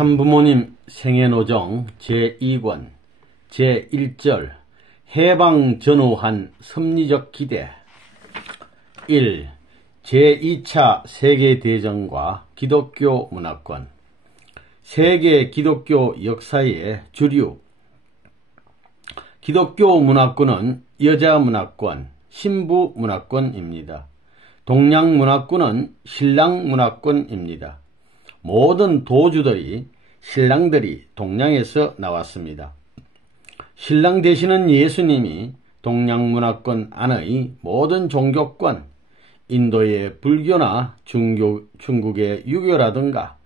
참부모님 생애노정 제2권 제1절 해방전후한 섭리적 기대 1. 제2차 세계대전과 기독교 문화권 세계 기독교 역사의 주류 기독교 문화권은 여자 문화권, 신부 문화권입니다. 동양 문화권은 신랑 문화권입니다. 모든 도주들이 신랑들이 동양에서 나왔습니다. 신랑 되시는 예수님이 동양 문화권 안의 모든 종교권, 인도의 불교나 중국의 유교라든가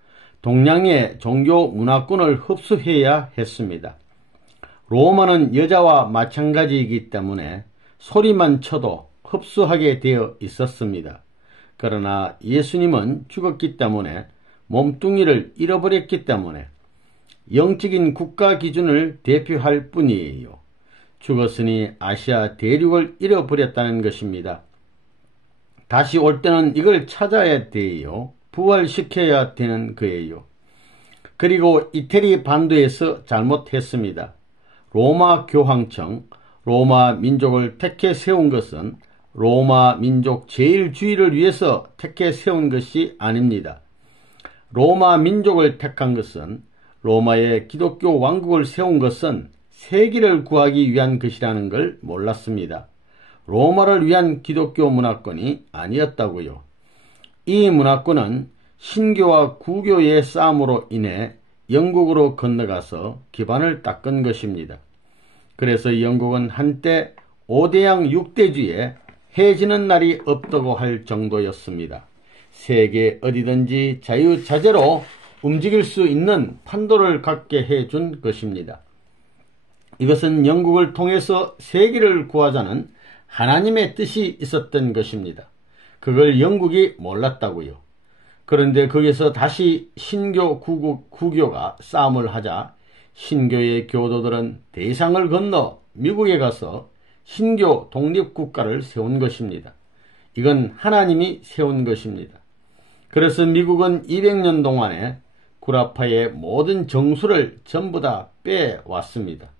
동양의 종교 문화권을 흡수해야 했습니다. 로마는 여자와 마찬가지이기 때문에 소리만 쳐도 흡수하게 되어 있었습니다. 그러나 예수님은 죽었기 때문에 몸뚱이를 잃어버렸기 때문에 영적인 국가 기준을 대표할 뿐이에요. 죽었으니 아시아 대륙을 잃어버렸다는 것입니다. 다시 올 때는 이걸 찾아야 돼요. 부활시켜야 되는 거예요. 그리고 이태리 반도에서 잘못했습니다. 로마 교황청, 로마 민족을 택해 세운 것은 로마 민족 제일주의를 위해서 택해 세운 것이 아닙니다. 로마 민족을 택한 것은 로마의 기독교 왕국을 세운 것은 세계를 구하기 위한 것이라는 걸 몰랐습니다. 로마를 위한 기독교 문화권이 아니었다고요. 이 문화권은 신교와 구교의 싸움으로 인해 영국으로 건너가서 기반을 닦은 것입니다. 그래서 영국은 한때 5대양 6대주에 해지는 날이 없다고 할 정도였습니다. 세계 어디든지 자유자재로 움직일 수 있는 판도를 갖게 해준 것입니다. 이것은 영국을 통해서 세계를 구하자는 하나님의 뜻이 있었던 것입니다. 그걸 영국이 몰랐다고요. 그런데 거기서 다시 신교 구교가 싸움을 하자 신교의 교도들은 대상을 건너 미국에 가서 신교 독립국가를 세운 것입니다. 이건 하나님이 세운 것입니다. 그래서 미국은 200년 동안에 구라파의 모든 정수를 전부 다 빼왔습니다.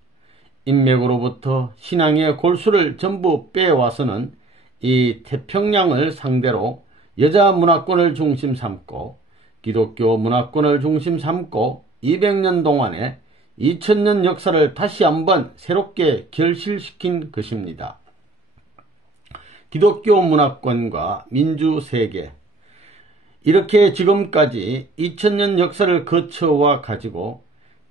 인맥으로부터 신앙의 골수를 전부 빼와서는 이 태평양을 상대로 여자 문화권을 중심 삼고 기독교 문화권을 중심 삼고 200년 동안에 2000년 역사를 다시 한번 새롭게 결실시킨 것입니다. 기독교 문화권과 민주세계 이렇게 지금까지 2000년 역사를 거쳐와 가지고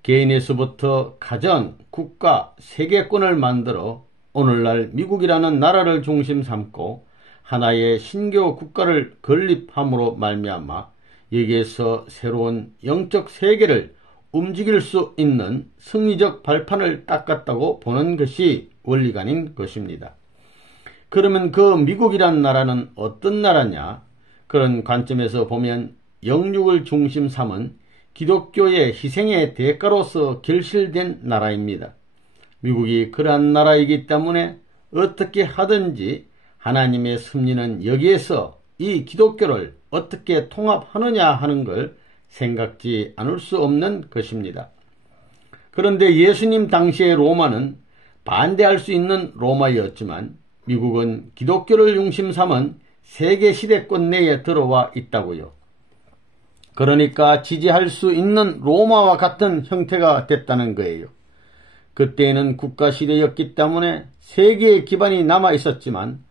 개인에서부터 가정, 국가, 세계권을 만들어 오늘날 미국이라는 나라를 중심 삼고 하나의 신교 국가를 건립함으로 말미암아 여기에서 새로운 영적 세계를 움직일 수 있는 승리적 발판을 닦았다고 보는 것이 원리관인 것입니다. 그러면 그 미국이란 나라는 어떤 나라냐? 그런 관점에서 보면 영육을 중심 삼은 기독교의 희생의 대가로서 결실된 나라입니다. 미국이 그러한 나라이기 때문에 어떻게 하든지 하나님의 섭리는 여기에서 이 기독교를 어떻게 통합하느냐 하는 걸 생각지 않을 수 없는 것입니다. 그런데 예수님 당시의 로마는 반대할 수 있는 로마였지만 미국은 기독교를 중심 삼은 세계 시대권 내에 들어와 있다고요. 그러니까 지지할 수 있는 로마와 같은 형태가 됐다는 거예요. 그때에는 국가시대였기 때문에 세계의 기반이 남아 있었지만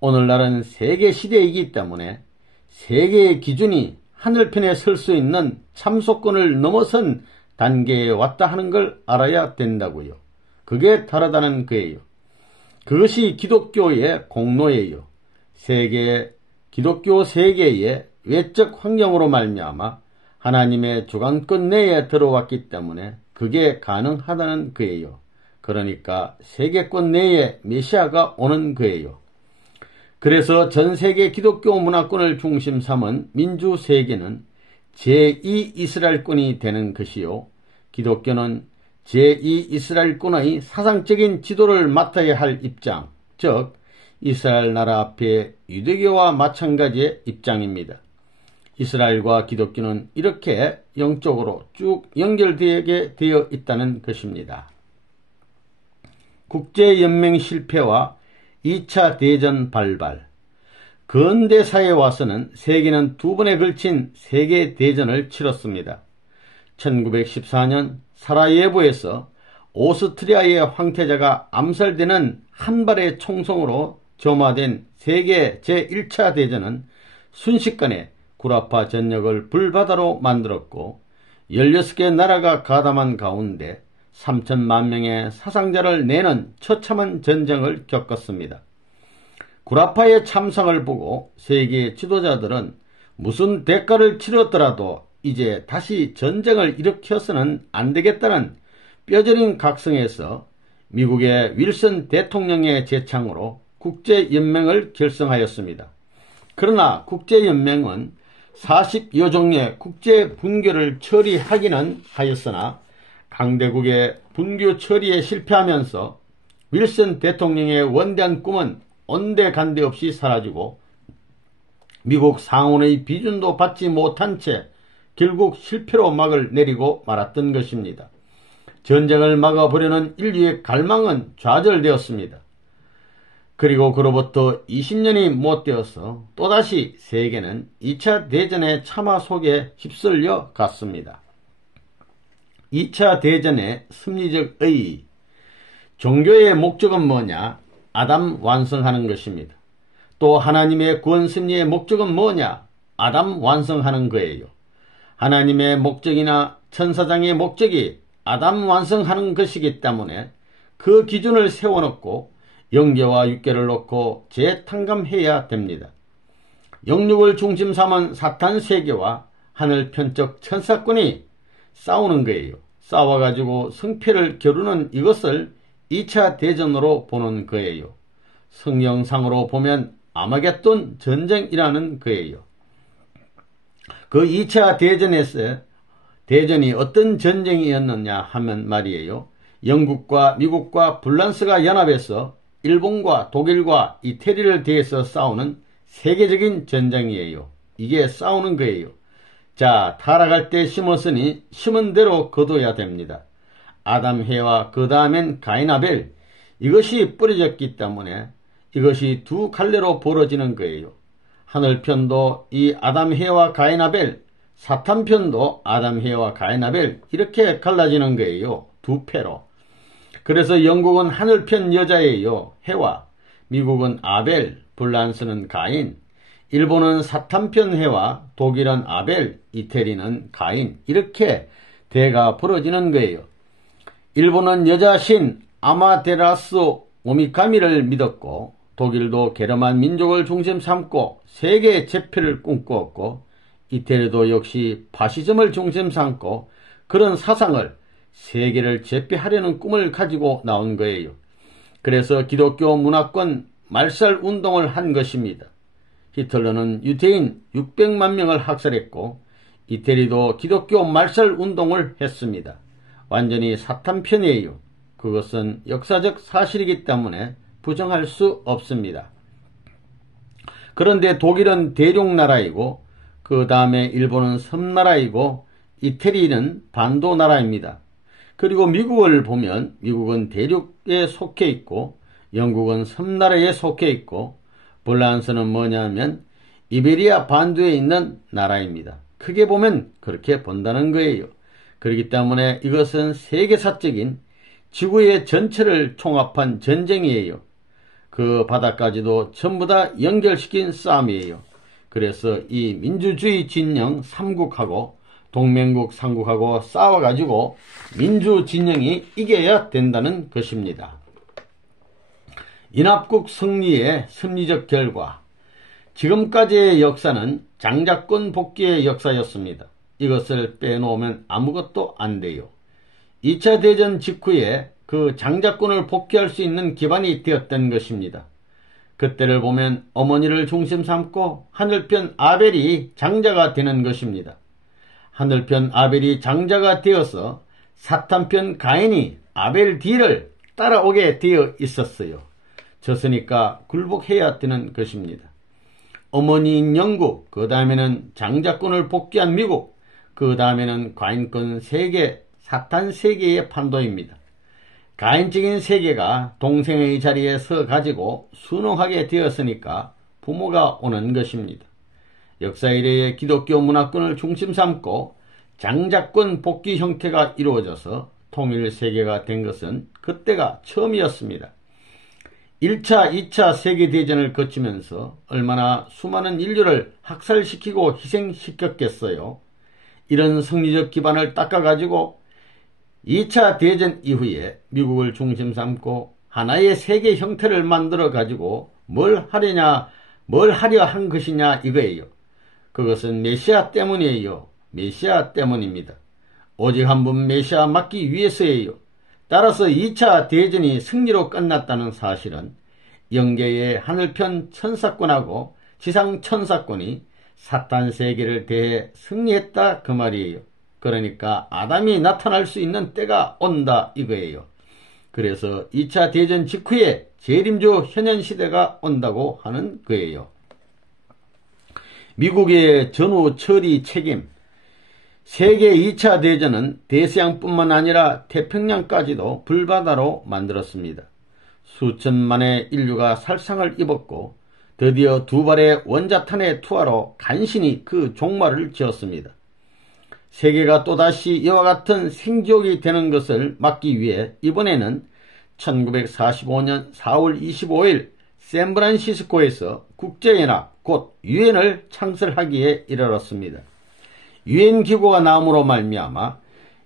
오늘날은 세계시대이기 때문에 세계의 기준이 하늘편에 설 수 있는 참소권을 넘어선 단계에 왔다 하는 걸 알아야 된다고요. 그게 다르다는 거예요. 그것이 기독교의 공로예요. 기독교 세계의 외적 환경으로 말미암아 하나님의 주관권 내에 들어왔기 때문에 그게 가능하다는 거예요. 그러니까 세계권 내에 메시아가 오는 거예요. 그래서 전 세계 기독교 문화권을 중심 삼은 민주세계는 제2 이스라엘권이 되는 것이요. 기독교는 제2 이스라엘권의 사상적인 지도를 맡아야 할 입장, 즉 이스라엘 나라 앞에 유대교와 마찬가지의 입장입니다. 이스라엘과 기독교는 이렇게 영적으로 쭉 연결되게 되어 있다는 것입니다. 국제연맹 실패와 2차 대전 발발. 근대사에 와서는 세계는 두 번에 걸친 세계대전을 치렀습니다. 1914년 사라예보에서 오스트리아의 황태자가 암살되는 한 발의 총성으로 점화된 세계 제1차 대전은 순식간에 구라파 전역을 불바다로 만들었고 16개 나라가 가담한 가운데 3천만 명의 사상자를 내는 처참한 전쟁을 겪었습니다. 구라파의 참상을 보고 세계 지도자들은 무슨 대가를 치렀더라도 이제 다시 전쟁을 일으켜서는 안 되겠다는 뼈저린 각성에서 미국의 윌슨 대통령의 제창으로 국제연맹을 결성하였습니다. 그러나 국제연맹은 40여 종의 국제 분교를 처리하기는 하였으나 강대국의 분교 처리에 실패하면서 윌슨 대통령의 원대한 꿈은 온데간데 없이 사라지고 미국 상원의 비준도 받지 못한 채 결국 실패로 막을 내리고 말았던 것입니다. 전쟁을 막아보려는 인류의 갈망은 좌절되었습니다. 그리고 그로부터 20년이 못 되어서 또다시 세계는 2차 대전의 참화 속에 휩쓸려 갔습니다. 2차 대전의 심리적 의의. 종교의 목적은 뭐냐? 아담 완성하는 것입니다. 또 하나님의 구원 섭리의 목적은 뭐냐? 아담 완성하는 거예요. 하나님의 목적이나 천사장의 목적이 아담 완성하는 것이기 때문에 그 기준을 세워놓고 영계와 육계를 놓고 재탕감해야 됩니다. 영육을 중심 삼은 사탄 세계와 하늘 편적 천사권이 싸우는 거예요. 싸워가지고 성패를 겨루는 이것을 2차 대전으로 보는 거예요. 성경상으로 보면 아마겟돈 전쟁이라는 거예요. 그 2차 대전이 어떤 전쟁이었느냐 하면 말이에요. 영국과 미국과 프랑스가 연합해서 일본과 독일과 이태리를 대해서 싸우는 세계적인 전쟁이에요. 이게 싸우는 거예요. 자, 타락할 때 심었으니 심은 대로 거둬야 됩니다. 아담 해와 그 다음엔 가인 아벨, 이것이 뿌려졌기 때문에 이것이 두 갈래로 벌어지는 거예요. 하늘편도 이 아담 해와 가인 아벨, 사탄편도 아담 해와 가인 아벨, 이렇게 갈라지는 거예요. 두 패로. 그래서 영국은 하늘편 여자예요. 해와. 미국은 아벨, 프랑스는 가인, 일본은 사탄편 해와 독일은 아벨, 이태리는 가인, 이렇게 대가 벌어지는 거예요. 일본은 여자신 아마테라스 오미카미를 믿었고 독일도 게르만 민족을 중심 삼고 세계 재패를 꿈꾸었고 이태리도 역시 파시즘을 중심 삼고 그런 사상을 세계를 재패하려는 꿈을 가지고 나온 거예요. 그래서 기독교 문화권 말살운동을 한 것입니다. 히틀러는 유대인 600만 명을 학살했고 이태리도 기독교 말살운동을 했습니다. 완전히 사탄편이에요. 그것은 역사적 사실이기 때문에 부정할 수 없습니다. 그런데 독일은 대륙나라이고 그 다음에 일본은 섬나라이고 이태리는 반도나라입니다. 그리고 미국을 보면 미국은 대륙에 속해 있고 영국은 섬나라에 속해 있고 프랑스는 뭐냐면 이베리아 반도에 있는 나라입니다. 크게 보면 그렇게 본다는 거예요. 그렇기 때문에 이것은 세계사적인 지구의 전체를 총합한 전쟁이에요. 그 바다까지도 전부 다 연결시킨 싸움이에요. 그래서 이 민주주의 진영 3국하고 동맹국 3국하고 싸워가지고 민주 진영이 이겨야 된다는 것입니다. 인합국 승리의 심리적 결과. 지금까지의 역사는 장자권 복귀의 역사였습니다. 이것을 빼놓으면 아무것도 안 돼요. 2차 대전 직후에 그 장자권을 복귀할 수 있는 기반이 되었던 것입니다. 그때를 보면 어머니를 중심 삼고 하늘편 아벨이 장자가 되는 것입니다. 하늘편 아벨이 장자가 되어서 사탄편 가인이 아벨 뒤를 따라오게 되어 있었어요. 졌으니까 굴복해야 되는 것입니다. 어머니인 영국, 그 다음에는 장자권을 복귀한 미국, 그 다음에는 과인권 세계, 사탄 세계의 판도입니다. 가인적인 세계가 동생의 자리에 서 가지고 순응하게 되었으니까 부모가 오는 것입니다. 역사 이래의 기독교 문화권을 중심 삼고 장자권 복귀 형태가 이루어져서 통일 세계가 된 것은 그때가 처음이었습니다. 1차, 2차 세계대전을 거치면서 얼마나 수많은 인류를 학살시키고 희생시켰겠어요. 이런 성리적 기반을 닦아가지고 2차 대전 이후에 미국을 중심 삼고 하나의 세계 형태를 만들어 가지고 뭘 하려 한 것이냐 이거예요. 그것은 메시아 때문이에요. 메시아 때문입니다. 오직 한 분 메시아 맞기 위해서예요. 따라서 2차 대전이 승리로 끝났다는 사실은 영계의 하늘편 천사권하고 지상 천사권이 사탄 세계를 대해 승리했다 그 말이에요. 그러니까 아담이 나타날 수 있는 때가 온다 이거예요. 그래서 2차 대전 직후에 재림조 현현시대가 온다고 하는 거예요. 미국의 전후 처리 책임, 세계 2차 대전은 대서양뿐만 아니라 태평양까지도 불바다로 만들었습니다. 수천만의 인류가 살상을 입었고 드디어 두 발의 원자탄의 투하로 간신히 그 종말을 지었습니다. 세계가 또다시 이와 같은 생지옥이 되는 것을 막기 위해 이번에는 1945년 4월 25일 샌프란시스코에서 국제연합 곧 유엔을 창설하기에 이르렀습니다. 유엔 기구가 나옴으로 말미암아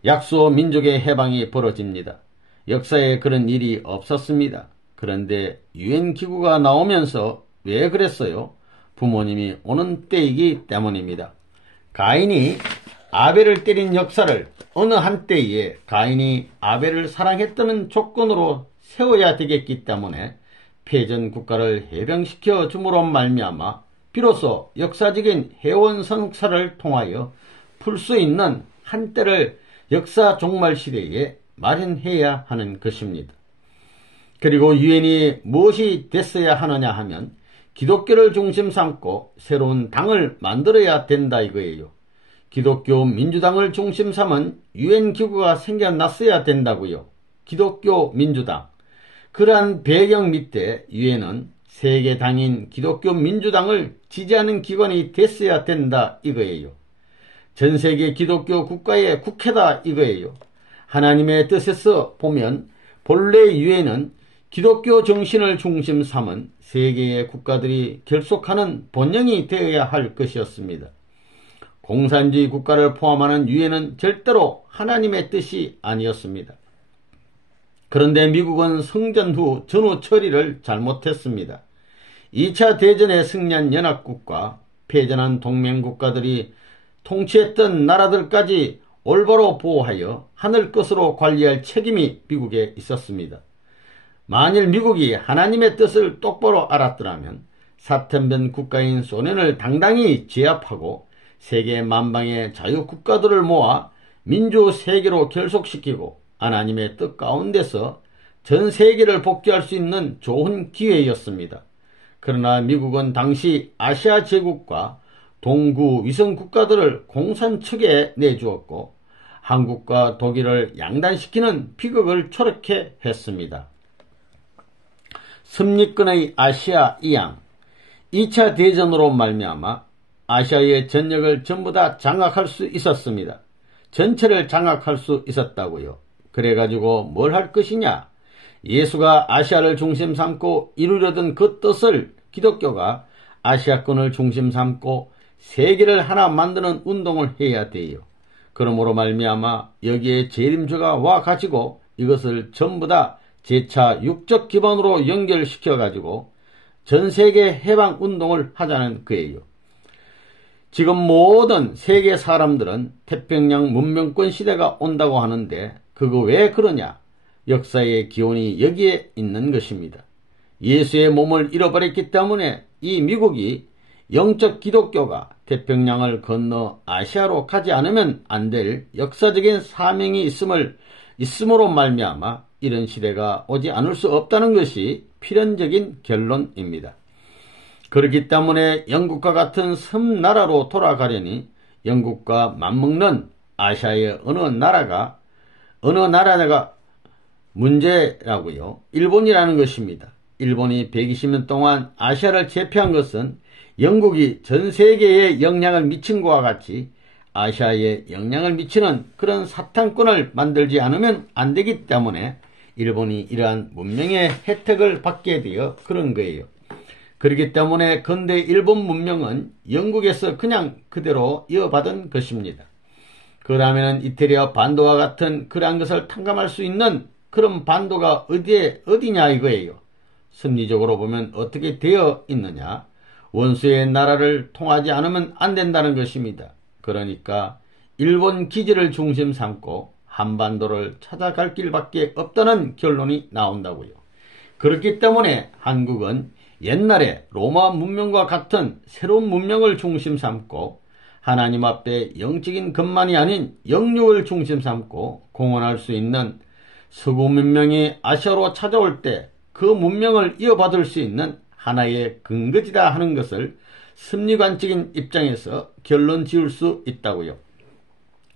약소 민족의 해방이 벌어집니다. 역사에 그런 일이 없었습니다. 그런데 유엔 기구가 나오면서 왜 그랬어요? 부모님이 오는 때이기 때문입니다. 가인이 아벨을 때린 역사를 어느 한때에 가인이 아벨을 사랑했다는 조건으로 세워야 되겠기 때문에 패전 국가를 해병시켜 줌으로 말미암아 비로소 역사적인 해원 성사를 통하여 풀 수 있는 한때를 역사 종말 시대에 마련해야 하는 것입니다. 그리고 유엔이 무엇이 됐어야 하느냐 하면 기독교를 중심 삼고 새로운 당을 만들어야 된다 이거예요. 기독교 민주당을 중심 삼은 유엔 기구가 생겨났어야 된다고요. 기독교 민주당. 그러한 배경 밑에 유엔은 세계 당인 기독교 민주당을 지지하는 기관이 됐어야 된다 이거예요. 전 세계 기독교 국가의 국회다 이거예요. 하나님의 뜻에서 보면 본래 유엔은 기독교 정신을 중심 삼은 세계의 국가들이 결속하는 본령이 되어야 할 것이었습니다. 공산주의 국가를 포함하는 유엔은 절대로 하나님의 뜻이 아니었습니다. 그런데 미국은 성전 후 전후 처리를 잘못했습니다. 2차 대전에 승리한 연합국과 패전한 동맹국가들이 통치했던 나라들까지 올바로 보호하여 하늘 것으로 관리할 책임이 미국에 있었습니다. 만일 미국이 하나님의 뜻을 똑바로 알았더라면 사탄변 국가인 소련을 당당히 제압하고 세계 만방의 자유국가들을 모아 민주세계로 결속시키고 하나님의 뜻 가운데서 전 세계를 복귀할 수 있는 좋은 기회였습니다. 그러나 미국은 당시 아시아 제국과 동구 위성 국가들을 공산 측에 내주었고 한국과 독일을 양단시키는 비극을 초래케 했습니다. 섭리권의 아시아 이양 2차 대전으로 말미암아 아시아의 전역을 전부 다 장악할 수 있었습니다. 전체를 장악할 수 있었다고요. 그래가지고 뭘 할 것이냐? 예수가 아시아를 중심 삼고 이루려던 그 뜻을 기독교가 아시아권을 중심 삼고 세계를 하나 만드는 운동을 해야 돼요. 그러므로 말미암아 여기에 재림주가 와가지고 이것을 전부 다 제차 육적 기반으로 연결시켜가지고 전세계 해방운동을 하자는 거예요. 지금 모든 세계 사람들은 태평양 문명권 시대가 온다고 하는데 그거 왜 그러냐? 역사의 기원이 여기에 있는 것입니다. 예수의 몸을 잃어버렸기 때문에 이 미국이 영적 기독교가 태평양을 건너 아시아로 가지 않으면 안 될 역사적인 사명이 있음으로 말미암아 이런 시대가 오지 않을 수 없다는 것이 필연적인 결론입니다. 그렇기 때문에 영국과 같은 섬나라로 돌아가려니 영국과 맞먹는 아시아의 어느 나라가 문제라고요. 일본이라는 것입니다. 일본이 120년 동안 아시아를 제패한 것은 영국이 전 세계에 영향을 미친 것과 같이 아시아에 영향을 미치는 그런 사탕권을 만들지 않으면 안 되기 때문에 일본이 이러한 문명의 혜택을 받게 되어 그런 거예요. 그렇기 때문에 근대 일본 문명은 영국에서 그냥 그대로 이어받은 것입니다. 그러면 이태리와 반도와 같은 그러한 것을 탕감할 수 있는 그런 반도가 어디냐 이거예요. 심리적으로 보면 어떻게 되어 있느냐. 원수의 나라를 통하지 않으면 안 된다는 것입니다. 그러니까 일본 기지를 중심 삼고 한반도를 찾아갈 길밖에 없다는 결론이 나온다고요. 그렇기 때문에 한국은 옛날에 로마 문명과 같은 새로운 문명을 중심 삼고 하나님 앞에 영적인 것만이 아닌 영육을 중심 삼고 공헌할 수 있는 서구 문명이 아시아로 찾아올 때 그 문명을 이어받을 수 있는 하나의 근거지다 하는 것을 심리관적인 입장에서 결론 지을 수 있다고요.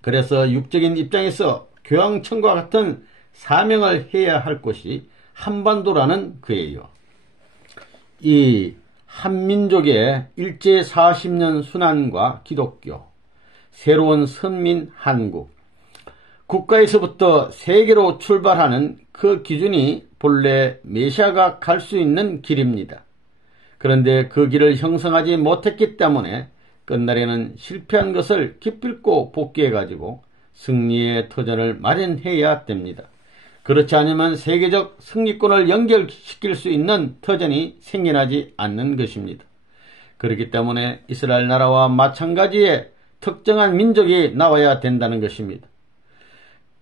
그래서 육적인 입장에서 교황청과 같은 사명을 해야 할 곳이 한반도라는 거예요. 이 한민족의 일제 40년 순환과 기독교, 새로운 선민 한국, 국가에서부터 세계로 출발하는 그 기준이 본래 메시아가 갈 수 있는 길입니다. 그런데 그 길을 형성하지 못했기 때문에 끝날에는 실패한 것을 기필코 복귀해가지고 승리의 터전을 마련해야 됩니다. 그렇지 않으면 세계적 승리권을 연결시킬 수 있는 터전이 생겨나지 않는 것입니다. 그렇기 때문에 이스라엘 나라와 마찬가지의 특정한 민족이 나와야 된다는 것입니다.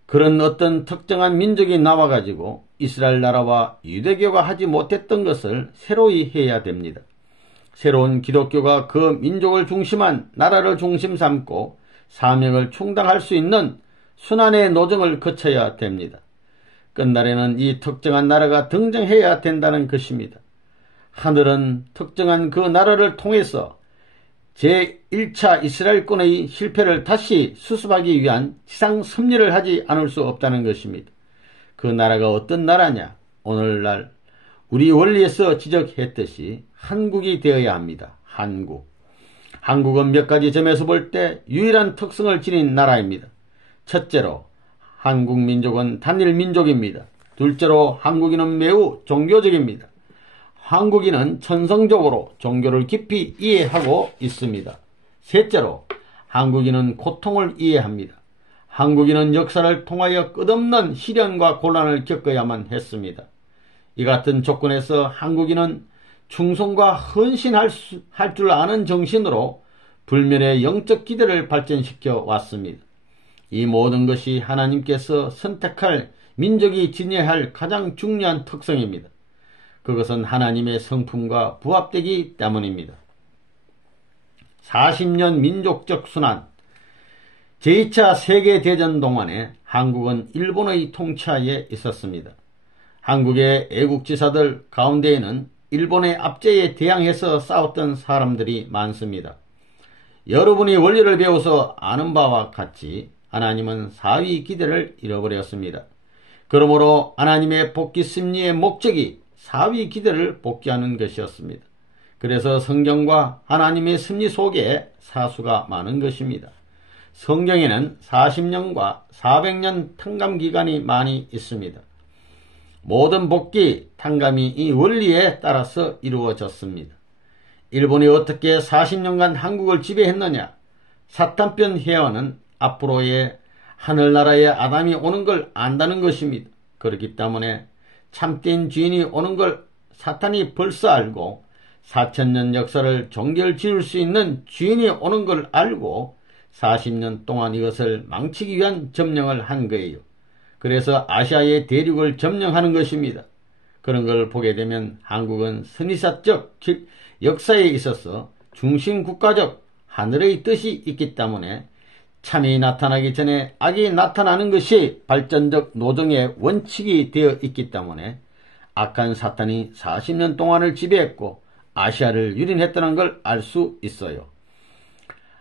그런 어떤 특정한 민족이 나와가지고 이스라엘 나라와 유대교가 하지 못했던 것을 새로이 해야 됩니다. 새로운 기독교가 그 민족을 중심한 나라를 중심 삼고 사명을 충당할 수 있는 순환의 노정을 거쳐야 됩니다. 끝날에는 이 특정한 나라가 등장해야 된다는 것입니다. 하늘은 특정한 그 나라를 통해서 제1차 이스라엘권의 실패를 다시 수습하기 위한 지상 섭리를 하지 않을 수 없다는 것입니다. 그 나라가 어떤 나라냐? 오늘날 우리 원리에서 지적했듯이 한국이 되어야 합니다. 한국은 몇 가지 점에서 볼 때 유일한 특성을 지닌 나라입니다. 첫째로 한국 민족은 단일 민족입니다. 둘째로 한국인은 매우 종교적입니다. 한국인은 천성적으로 종교를 깊이 이해하고 있습니다. 셋째로 한국인은 고통을 이해합니다. 한국인은 역사를 통하여 끝없는 시련과 곤란을 겪어야만 했습니다. 이 같은 조건에서 한국인은 충성과 헌신할 줄 아는 정신으로 불멸의 영적 기대를 발전시켜 왔습니다. 이 모든 것이 하나님께서 선택할 민족이 지녀야 할 가장 중요한 특성입니다. 그것은 하나님의 성품과 부합되기 때문입니다. 40년 민족적 순환. 제2차 세계대전 동안에 한국은 일본의 통치하에 있었습니다. 한국의 애국지사들 가운데에는 일본의 압제에 대항해서 싸웠던 사람들이 많습니다. 여러분이 원리를 배워서 아는 바와 같이 하나님은 사위 기대를 잃어버렸습니다. 그러므로 하나님의 복귀 심리의 목적이 사위 기대를 복귀하는 것이었습니다. 그래서 성경과 하나님의 섭리 속에 사수가 많은 것입니다. 성경에는 40년과 400년 탕감 기간이 많이 있습니다. 모든 복귀, 탕감이 이 원리에 따라서 이루어졌습니다. 일본이 어떻게 40년간 한국을 지배했느냐? 사탄편 해와는 앞으로의 하늘나라의 아담이 오는 걸 안다는 것입니다. 그렇기 때문에 참된 주인이 오는 걸 사탄이 벌써 알고 4000년 역사를 종결 지을 수 있는 주인이 오는 걸 알고 40년 동안 이것을 망치기 위한 점령을 한 거예요. 그래서 아시아의 대륙을 점령하는 것입니다. 그런 걸 보게 되면 한국은 선의사적 역사에 있어서 중심국가적 하늘의 뜻이 있기 때문에 참이 나타나기 전에 악이 나타나는 것이 발전적 노정의 원칙이 되어 있기 때문에 악한 사탄이 40년 동안을 지배했고 아시아를 유린했다는 걸 알 수 있어요.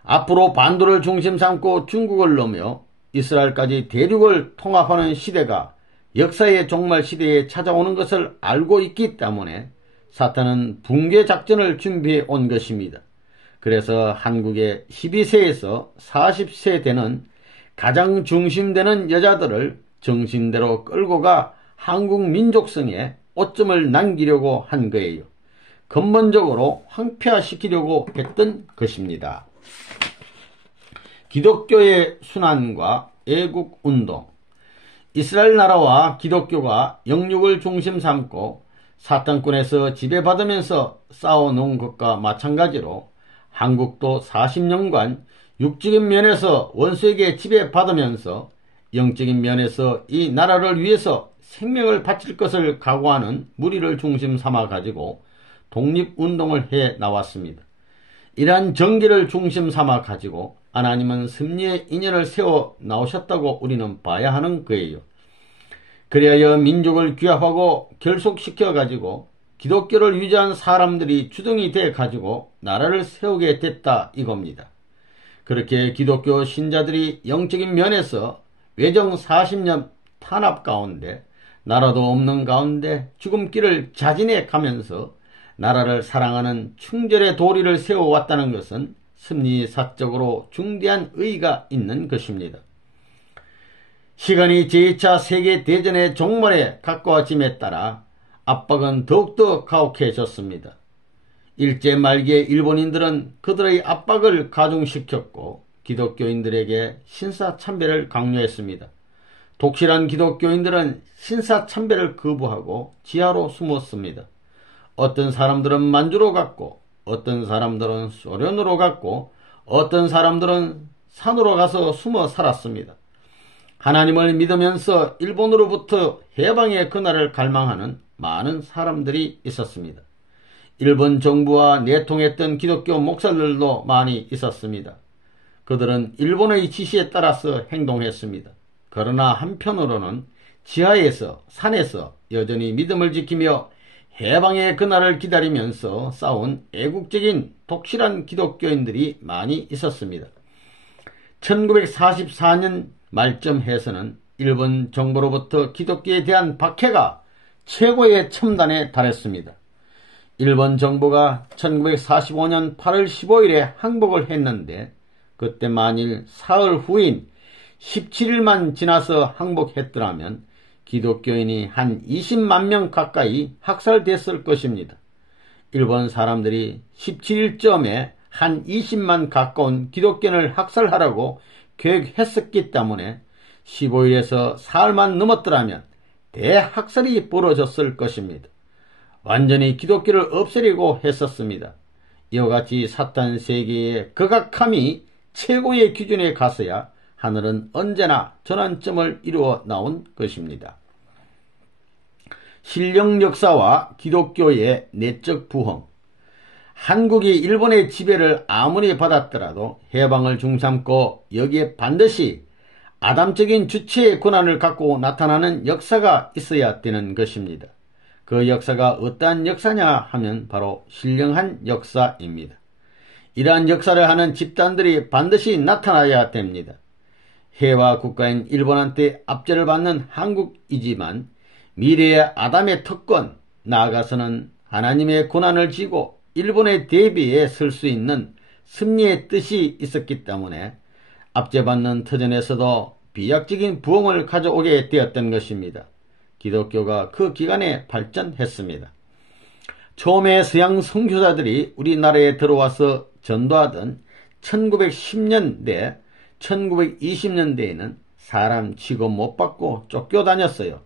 앞으로 반도를 중심 삼고 중국을 넘어 이스라엘까지 대륙을 통합하는 시대가 역사의 종말 시대에 찾아오는 것을 알고 있기 때문에 사탄은 붕괴 작전을 준비해 온 것입니다. 그래서 한국의 12세에서 40세 되는 가장 중심되는 여자들을 정신대로 끌고 가 한국 민족성에 오점을 남기려고 한 거예요. 근본적으로 황폐화시키려고 했던 것입니다. 기독교의 순환과 애국운동. 이스라엘 나라와 기독교가 영육을 중심 삼고 사탄권에서 지배받으면서 싸워놓은 것과 마찬가지로 한국도 40년간 육적인 면에서 원수에게 지배받으면서 영적인 면에서 이 나라를 위해서 생명을 바칠 것을 각오하는 무리를 중심 삼아 가지고 독립운동을 해 나왔습니다. 이러한 정기를 중심 삼아 가지고 하나님은 승리의 인연을 세워 나오셨다고 우리는 봐야 하는 거예요. 그리하여 민족을 규합하고 결속시켜 가지고 기독교를 유지한 사람들이 주동이 돼 가지고 나라를 세우게 됐다 이겁니다. 그렇게 기독교 신자들이 영적인 면에서 외정 40년 탄압 가운데 나라도 없는 가운데 죽음길을 자진해 가면서 나라를 사랑하는 충절의 도리를 세워왔다는 것은 심리사적으로 중대한 의의가 있는 것입니다. 시간이 제2차 세계대전의 종말에 가까워짐에 따라 압박은 더욱더 가혹해졌습니다. 일제 말기에 일본인들은 그들의 압박을 가중시켰고 기독교인들에게 신사참배를 강요했습니다. 독실한 기독교인들은 신사참배를 거부하고 지하로 숨었습니다. 어떤 사람들은 만주로 갔고 어떤 사람들은 소련으로 갔고 어떤 사람들은 산으로 가서 숨어 살았습니다. 하나님을 믿으면서 일본으로부터 해방의 그날을 갈망하는 많은 사람들이 있었습니다. 일본 정부와 내통했던 기독교 목사들도 많이 있었습니다. 그들은 일본의 지시에 따라서 행동했습니다. 그러나 한편으로는 지하에서 산에서 여전히 믿음을 지키며 해방의 그날을 기다리면서 싸운 애국적인 독실한 기독교인들이 많이 있었습니다. 1944년 말쯤 해서는 일본 정부로부터 기독교에 대한 박해가 최고의 첨단에 달했습니다. 일본 정부가 1945년 8월 15일에 항복을 했는데 그때 만일 사흘 후인 17일만 지나서 항복했더라면 기독교인이 한 20만 명 가까이 학살됐을 것입니다. 일본 사람들이 17일쯤에 한 20만 가까운 기독교인을 학살하라고 계획했었기 때문에 15일에서 사흘만 넘었더라면 대학살이 벌어졌을 것입니다. 완전히 기독교를 없애려고 했었습니다. 이와 같이 사탄 세계의 극악함이 최고의 기준에 가서야 하늘은 언제나 전환점을 이루어 나온 것입니다. 신령 역사와 기독교의 내적 부흥. 한국이 일본의 지배를 아무리 받았더라도 해방을 중삼고 여기에 반드시 아담적인 주체의 권한을 갖고 나타나는 역사가 있어야 되는 것입니다. 그 역사가 어떠한 역사냐 하면 바로 신령한 역사입니다. 이러한 역사를 하는 집단들이 반드시 나타나야 됩니다. 해와 국가인 일본한테 압제를 받는 한국이지만 미래의 아담의 특권, 나아가서는 하나님의 고난을 지고 일본에 대비해 설 수 있는 승리의 뜻이 있었기 때문에 압제받는 터전에서도 비약적인 부흥을 가져오게 되었던 것입니다. 기독교가 그 기간에 발전했습니다. 처음에 서양 선교사들이 우리나라에 들어와서 전도하던 1910년대, 1920년대에는 사람 취급 못 받고 쫓겨다녔어요.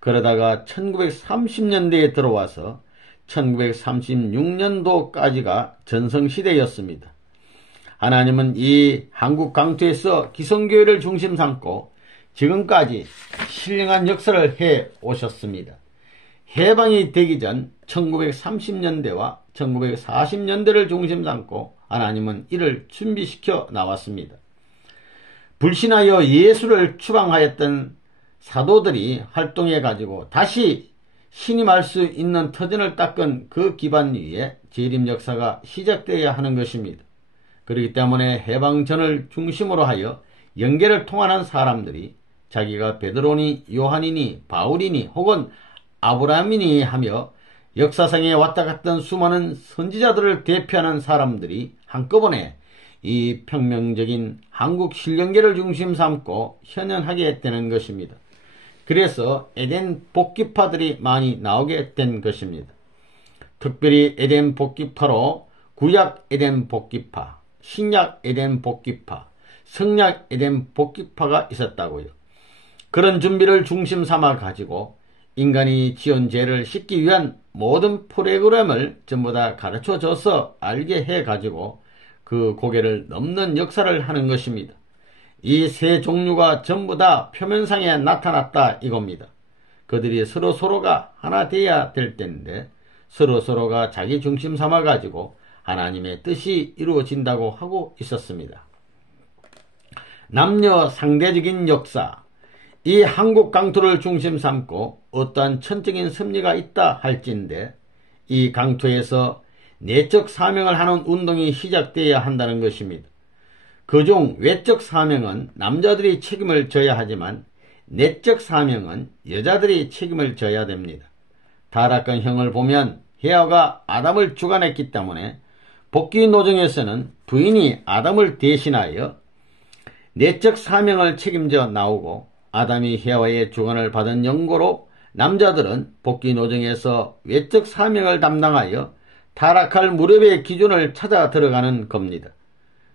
그러다가 1930년대에 들어와서 1936년도까지가 전성시대였습니다. 하나님은 이 한국 강토에서 기성교회를 중심 삼고 지금까지 신령한 역사를 해 오셨습니다. 해방이 되기 전 1930년대와 1940년대를 중심 삼고 하나님은 이를 준비시켜 나왔습니다. 불신하여 예수를 추방하였던 사도들이 활동해 가지고 다시 신임할 수 있는 터전을 닦은 그 기반 위에 재림 역사가 시작되어야 하는 것입니다. 그렇기 때문에 해방전을 중심으로 하여 영계를 통하는 사람들이 자기가 베드로니 요한이니 바울이니 혹은 아브라함이니 하며 역사상에 왔다 갔던 수많은 선지자들을 대표하는 사람들이 한꺼번에 이 평명적인 한국 신령계를 중심 삼고 현현하게 되는 것입니다. 그래서 에덴 복귀파들이 많이 나오게 된 것입니다. 특별히 에덴 복귀파로 구약 에덴 복귀파, 신약 에덴 복귀파, 성약 에덴 복귀파가 있었다고요. 그런 준비를 중심 삼아 가지고 인간이 지은 죄를 씻기 위한 모든 프로그램을 전부 다 가르쳐줘서 알게 해가지고 그 고개를 넘는 역사를 하는 것입니다. 이 세 종류가 전부 다 표면상에 나타났다 이겁니다. 그들이 서로가 하나 돼야 될 때인데 서로가 자기 중심 삼아가지고 하나님의 뜻이 이루어진다고 하고 있었습니다. 남녀 상대적인 역사, 이 한국 강토를 중심 삼고 어떠한 천적인 섭리가 있다 할진데 이 강토에서 내적 사명을 하는 운동이 시작되어야 한다는 것입니다. 그중 외적 사명은 남자들이 책임을 져야 하지만 내적 사명은 여자들이 책임을 져야 됩니다. 타락한 형을 보면 헤아가 아담을 주관했기 때문에 복귀 노정에서는 부인이 아담을 대신하여 내적 사명을 책임져 나오고 아담이 헤아와의 주관을 받은 연고로 남자들은 복귀 노정에서 외적 사명을 담당하여 타락할 무렵의 기준을 찾아 들어가는 겁니다.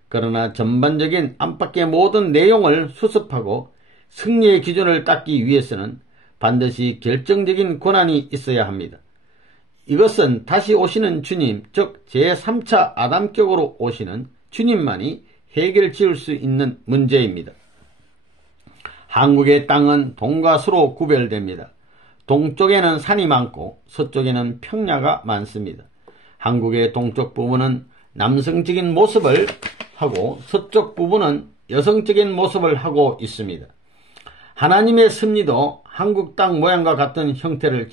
그러나 전반적인 안팎의 모든 내용을 수습하고 승리의 기준을 닦기 위해서는 반드시 결정적인 권한이 있어야 합니다. 이것은 다시 오시는 주님, 즉 제3차 아담격으로 오시는 주님만이 해결 지을 수 있는 문제입니다. 한국의 땅은 동과 서로 구별됩니다. 동쪽에는 산이 많고 서쪽에는 평야가 많습니다. 한국의 동쪽 부분은 남성적인 모습을 하고 서쪽 부분은 여성적인 모습을 하고 있습니다. 하나님의 섭리도 한국 땅 모양과 같은 형태를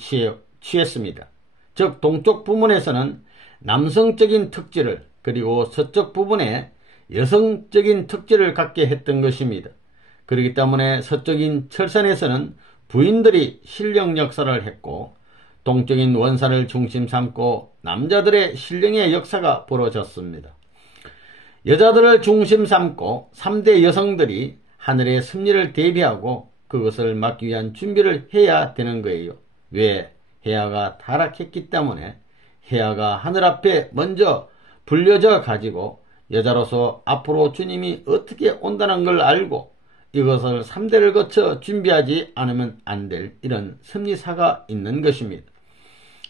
취했습니다. 즉 동쪽 부분에서는 남성적인 특질을 그리고 서쪽 부분에 여성적인 특질을 갖게 했던 것입니다. 그렇기 때문에 서쪽인 철산에서는 부인들이 신령 역사를 했고 동쪽인 원산을 중심 삼고 남자들의 신령의 역사가 벌어졌습니다. 여자들을 중심 삼고 3대 여성들이 하늘의 섭리를 대비하고 그것을 막기 위한 준비를 해야 되는 거예요. 왜? 헤아가 타락했기 때문에 헤아가 하늘 앞에 먼저 불려져 가지고 여자로서 앞으로 주님이 어떻게 온다는 걸 알고 이것을 3대를 거쳐 준비하지 않으면 안 될 이런 섭리사가 있는 것입니다.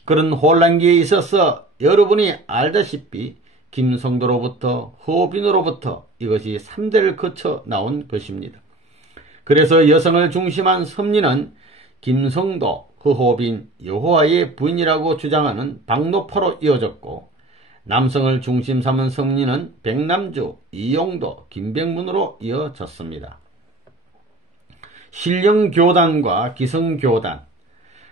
그런 혼란기에 있어서 여러분이 알다시피 김성도로부터 허빈으로부터 이것이 3대를 거쳐 나온 것입니다. 그래서 여성을 중심한 섭리는 김성도, 허호빈, 여호와의 부인이라고 주장하는 박노파로 이어졌고 남성을 중심 삼은 섭리는 백남주, 이용도, 김백문으로 이어졌습니다. 신령교단과 기성교단,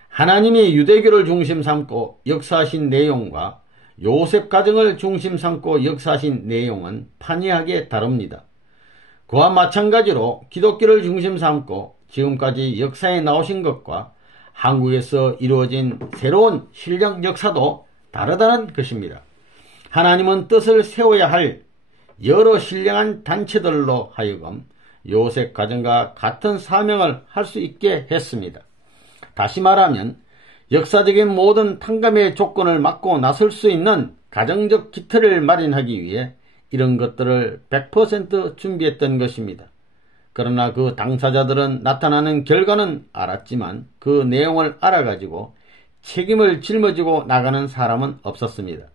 하나님이 유대교를 중심 삼고 역사하신 내용과 요셉 가정을 중심 삼고 역사하신 내용은 판이하게 다릅니다. 그와 마찬가지로 기독교를 중심 삼고 지금까지 역사에 나오신 것과 한국에서 이루어진 새로운 신령 역사도 다르다는 것입니다. 하나님은 뜻을 세워야 할 여러 신령한 단체들로 하여금 요셉 가정과 같은 사명을 할 수 있게 했습니다. 다시 말하면 역사적인 모든 탕감의 조건을 막고 나설 수 있는 가정적 기틀을 마련하기 위해 이런 것들을 100% 준비했던 것입니다. 그러나 그 당사자들은 나타나는 결과는 알았지만 그 내용을 알아가지고 책임을 짊어지고 나가는 사람은 없었습니다.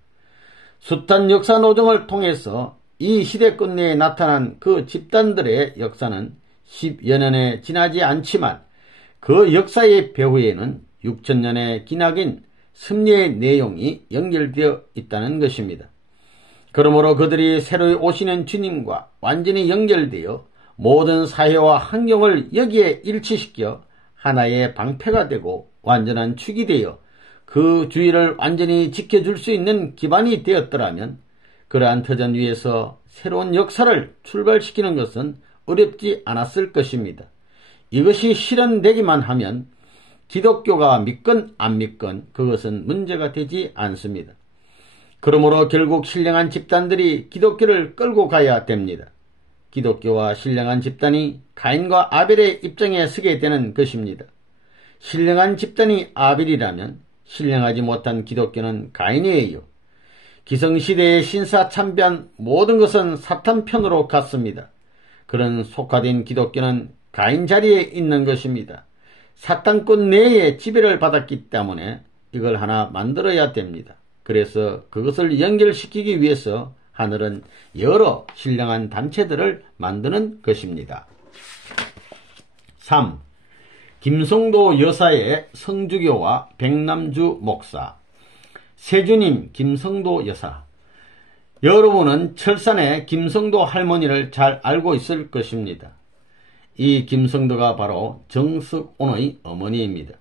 숱한 역사 노정을 통해서 이 시대 끝내에 나타난 그 집단들의 역사는 10여 년에 지나지 않지만 그 역사의 배후에는 6천년의 기나긴 섭리의 내용이 연결되어 있다는 것입니다. 그러므로 그들이 새로 오시는 주님과 완전히 연결되어 모든 사회와 환경을 여기에 일치시켜 하나의 방패가 되고 완전한 축이 되어 그 주의를 완전히 지켜줄 수 있는 기반이 되었더라면 그러한 터전 위에서 새로운 역사를 출발시키는 것은 어렵지 않았을 것입니다. 이것이 실현되기만 하면 기독교가 믿건 안 믿건 그것은 문제가 되지 않습니다. 그러므로 결국 신령한 집단들이 기독교를 끌고 가야 됩니다. 기독교와 신령한 집단이 가인과 아벨의 입장에 서게 되는 것입니다. 신령한 집단이 아벨이라면 신령하지 못한 기독교는 가인이에요. 기성시대의 신사참배한 모든 것은 사탄 편으로 갔습니다. 그런 속화된 기독교는 가인 자리에 있는 것입니다. 사탄권 내에 지배를 받았기 때문에 이걸 하나 만들어야 됩니다. 그래서 그것을 연결시키기 위해서 하늘은 여러 신령한 단체들을 만드는 것입니다. 3. 김성도 여사의 성주교와 백남주 목사. 세주님 김성도 여사. 여러분은 철산의 김성도 할머니를 잘 알고 있을 것입니다. 이 김성도가 바로 정석온의 어머니입니다.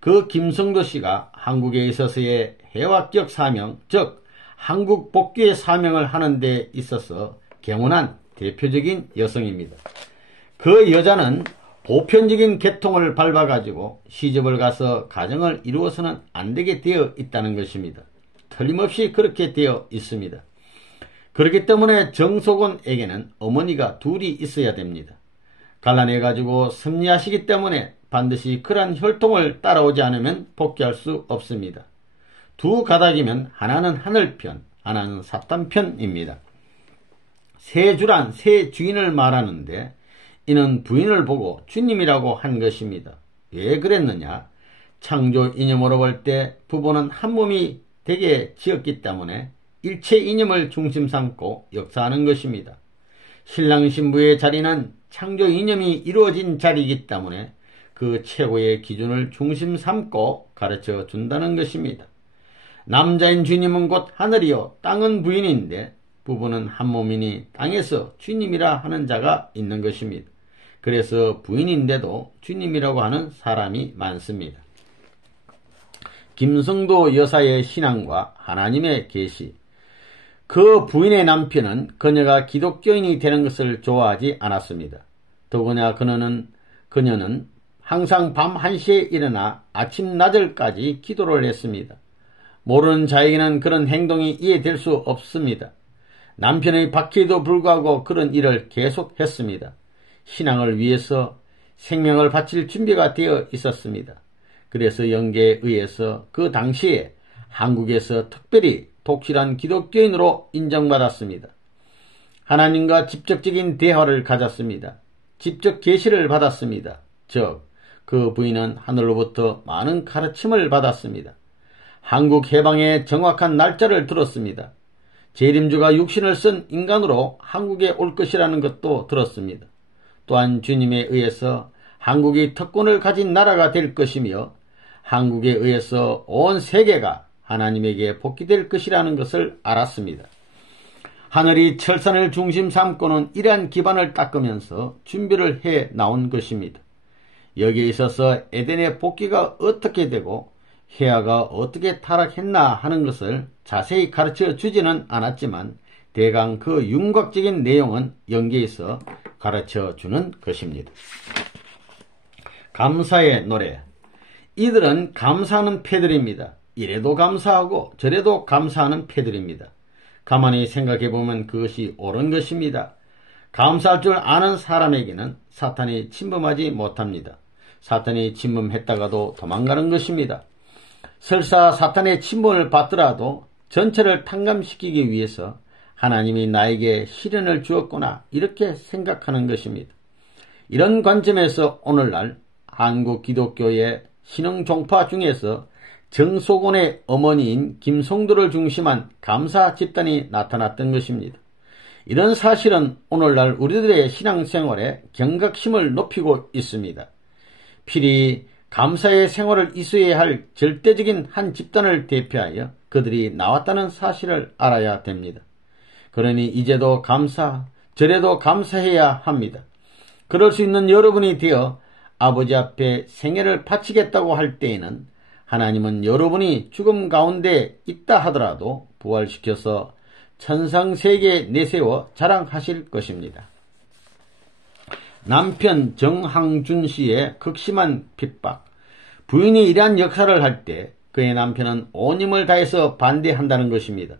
그 김성도 씨가 한국에 있어서의 해화격 사명, 즉 한국 복귀의 사명을 하는 데 있어서 경원한 대표적인 여성입니다. 그 여자는 보편적인 계통을 밟아가지고 시집을 가서 가정을 이루어서는 안 되게 되어 있다는 것입니다. 틀림없이 그렇게 되어 있습니다. 그렇기 때문에 정석원에게는 어머니가 둘이 있어야 됩니다. 갈라내가지고 섭리하시기 때문에 반드시 그러한 혈통을 따라오지 않으면 복귀할 수 없습니다. 두 가닥이면 하나는 하늘편, 하나는 사탄편입니다. 세주란 세 주인을 말하는데 이는 부인을 보고 주님이라고 한 것입니다. 왜 그랬느냐? 창조 이념으로 볼 때 부부는 한 몸이 되게 지었기 때문에 일체 이념을 중심 삼고 역사하는 것입니다. 신랑 신부의 자리는 창조 이념이 이루어진 자리이기 때문에 그 최고의 기준을 중심 삼고 가르쳐 준다는 것입니다. 남자인 주님은 곧 하늘이요 땅은 부인인데 부부는 한 몸이니 땅에서 주님이라 하는 자가 있는 것입니다. 그래서 부인인데도 주님이라고 하는 사람이 많습니다. 김성도 여사의 신앙과 하나님의 계시. 그 부인의 남편은 그녀가 기독교인이 되는 것을 좋아하지 않았습니다. 더구나 그녀는 항상 밤 1시에 일어나 아침 낮을까지 기도를 했습니다. 모르는 자에게는 그런 행동이 이해될 수 없습니다. 남편의 박해에도 불구하고 그런 일을 계속했습니다. 신앙을 위해서 생명을 바칠 준비가 되어 있었습니다. 그래서 영계에 의해서 그 당시에 한국에서 특별히 독실한 기독교인으로 인정받았습니다. 하나님과 직접적인 대화를 가졌습니다. 직접 계시를 받았습니다. 즉, 그 부인은 하늘로부터 많은 가르침을 받았습니다. 한국 해방의 정확한 날짜를 들었습니다. 재림주가 육신을 쓴 인간으로 한국에 올 것이라는 것도 들었습니다. 또한 주님에 의해서 한국이 특권을 가진 나라가 될 것이며 한국에 의해서 온 세계가 하나님에게 복귀될 것이라는 것을 알았습니다. 하늘이 철산을 중심 삼고는 이러한 기반을 닦으면서 준비를 해 나온 것입니다. 여기에 있어서 에덴의 복귀가 어떻게 되고 해아가 어떻게 타락했나 하는 것을 자세히 가르쳐 주지는 않았지만 대강 그 윤곽적인 내용은 연계해서 가르쳐 주는 것입니다. 감사의 노래. 이들은 감사하는 패들입니다. 이래도 감사하고 저래도 감사하는 패들입니다. 가만히 생각해보면 그것이 옳은 것입니다. 감사할 줄 아는 사람에게는 사탄이 침범하지 못합니다. 사탄이 침범했다가도 도망가는 것입니다. 설사 사탄의 침범을 받더라도 전체를 탕감시키기 위해서 하나님이 나에게 시련을 주었구나 이렇게 생각하는 것입니다. 이런 관점에서 오늘날 한국 기독교의 신흥 종파 중에서 정소곤의 어머니인 김성도를 중심한 감사 집단이 나타났던 것입니다. 이런 사실은 오늘날 우리들의 신앙생활에 경각심을 높이고 있습니다. 필히 감사의 생활을 이수해야 할 절대적인 한 집단을 대표하여 그들이 나왔다는 사실을 알아야 됩니다. 그러니 이제도 감사, 저래도 감사해야 합니다. 그럴 수 있는 여러분이 되어 아버지 앞에 생애를 바치겠다고 할 때에는 하나님은 여러분이 죽음 가운데 있다 하더라도 부활시켜서 천상세계에 내세워 자랑하실 것입니다. 남편 정항준 씨의 극심한 핍박. 부인이 이러한 역할을 할 때 그의 남편은 온 힘을 다해서 반대한다는 것입니다.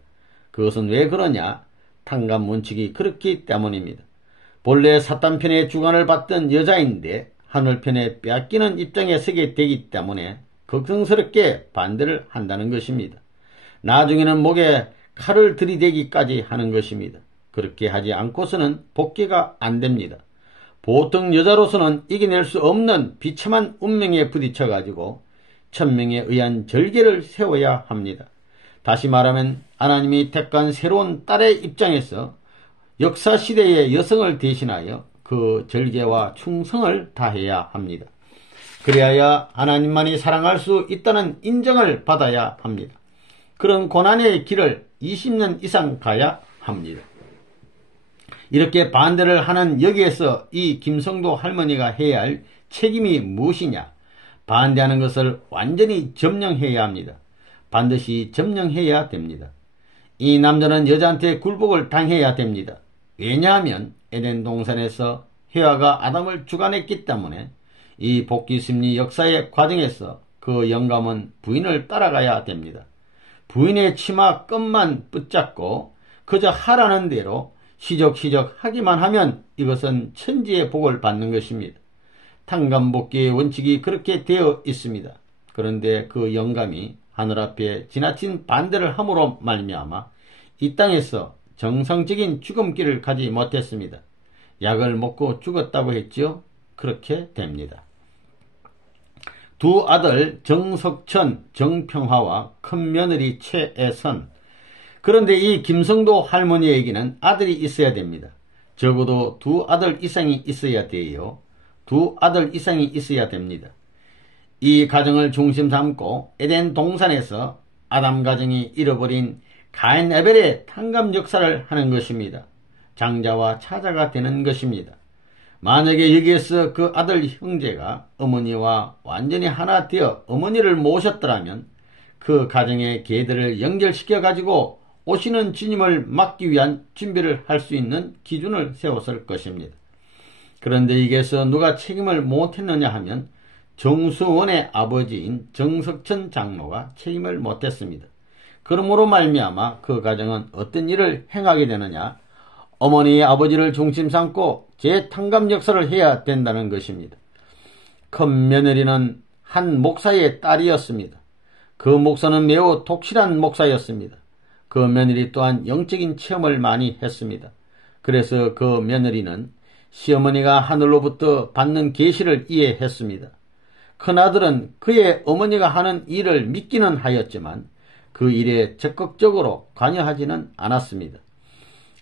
그것은 왜 그러냐? 탕감 원칙이 그렇기 때문입니다. 본래 사탄 편의 주관을 받던 여자인데 하늘 편에 빼앗기는 입장에 서게 되기 때문에 걱정스럽게 반대를 한다는 것입니다. 나중에는 목에 칼을 들이대기까지 하는 것입니다. 그렇게 하지 않고서는 복귀가 안 됩니다. 보통 여자로서는 이겨낼 수 없는 비참한 운명에 부딪혀가지고 천명에 의한 절개를 세워야 합니다. 다시 말하면 하나님이 택한 새로운 딸의 입장에서 역사시대의 여성을 대신하여 그 절개와 충성을 다해야 합니다. 그래야 하나님만이 사랑할 수 있다는 인정을 받아야 합니다. 그런 고난의 길을 20년 이상 가야 합니다. 이렇게 반대를 하는 여기에서 이 김성도 할머니가 해야 할 책임이 무엇이냐? 반대하는 것을 완전히 점령해야 합니다. 반드시 점령해야 됩니다. 이 남자는 여자한테 굴복을 당해야 됩니다. 왜냐하면 에덴 동산에서 해와가 아담을 주관했기 때문에 이 복귀심리 역사의 과정에서 그 영감은 부인을 따라가야 됩니다. 부인의 치마 끈만 붙잡고 그저 하라는 대로 시적시적 하기만 하면 이것은 천지의 복을 받는 것입니다. 탕감복귀의 원칙이 그렇게 되어 있습니다. 그런데 그 영감이 하늘 앞에 지나친 반대를 함으로 말미암아 이 땅에서 정상적인 죽음길을 가지 못했습니다. 약을 먹고 죽었다고 했지요? 그렇게 됩니다. 두 아들 정석천, 정평화와 큰 며느리 최애선. 그런데 이 김성도 할머니에게는 아들이 있어야 됩니다. 적어도 두 아들 이상이 있어야 돼요. 두 아들 이상이 있어야 됩니다. 이 가정을 중심 삼고 에덴 동산에서 아담 가정이 잃어버린 가인 에벨의 탕감 역사를 하는 것입니다. 장자와 차자가 되는 것입니다. 만약에 여기에서 그 아들 형제가 어머니와 완전히 하나 되어 어머니를 모셨더라면 그 가정의 계들을 연결시켜 가지고 오시는 주님을 막기 위한 준비를 할 수 있는 기준을 세웠을 것입니다. 그런데 여기에서 누가 책임을 못했느냐 하면 정수원의 아버지인 정석천 장로가 책임을 못했습니다. 그러므로 말미암아 그 가정은 어떤 일을 행하게 되느냐? 어머니의 아버지를 중심 삼고 재탕감 역사를 해야 된다는 것입니다. 큰 며느리는 한 목사의 딸이었습니다. 그 목사는 매우 독실한 목사였습니다. 그 며느리 또한 영적인 체험을 많이 했습니다. 그래서 그 며느리는 시어머니가 하늘로부터 받는 계시를 이해했습니다. 큰아들은 그의 어머니가 하는 일을 믿기는 하였지만 그 일에 적극적으로 관여하지는 않았습니다.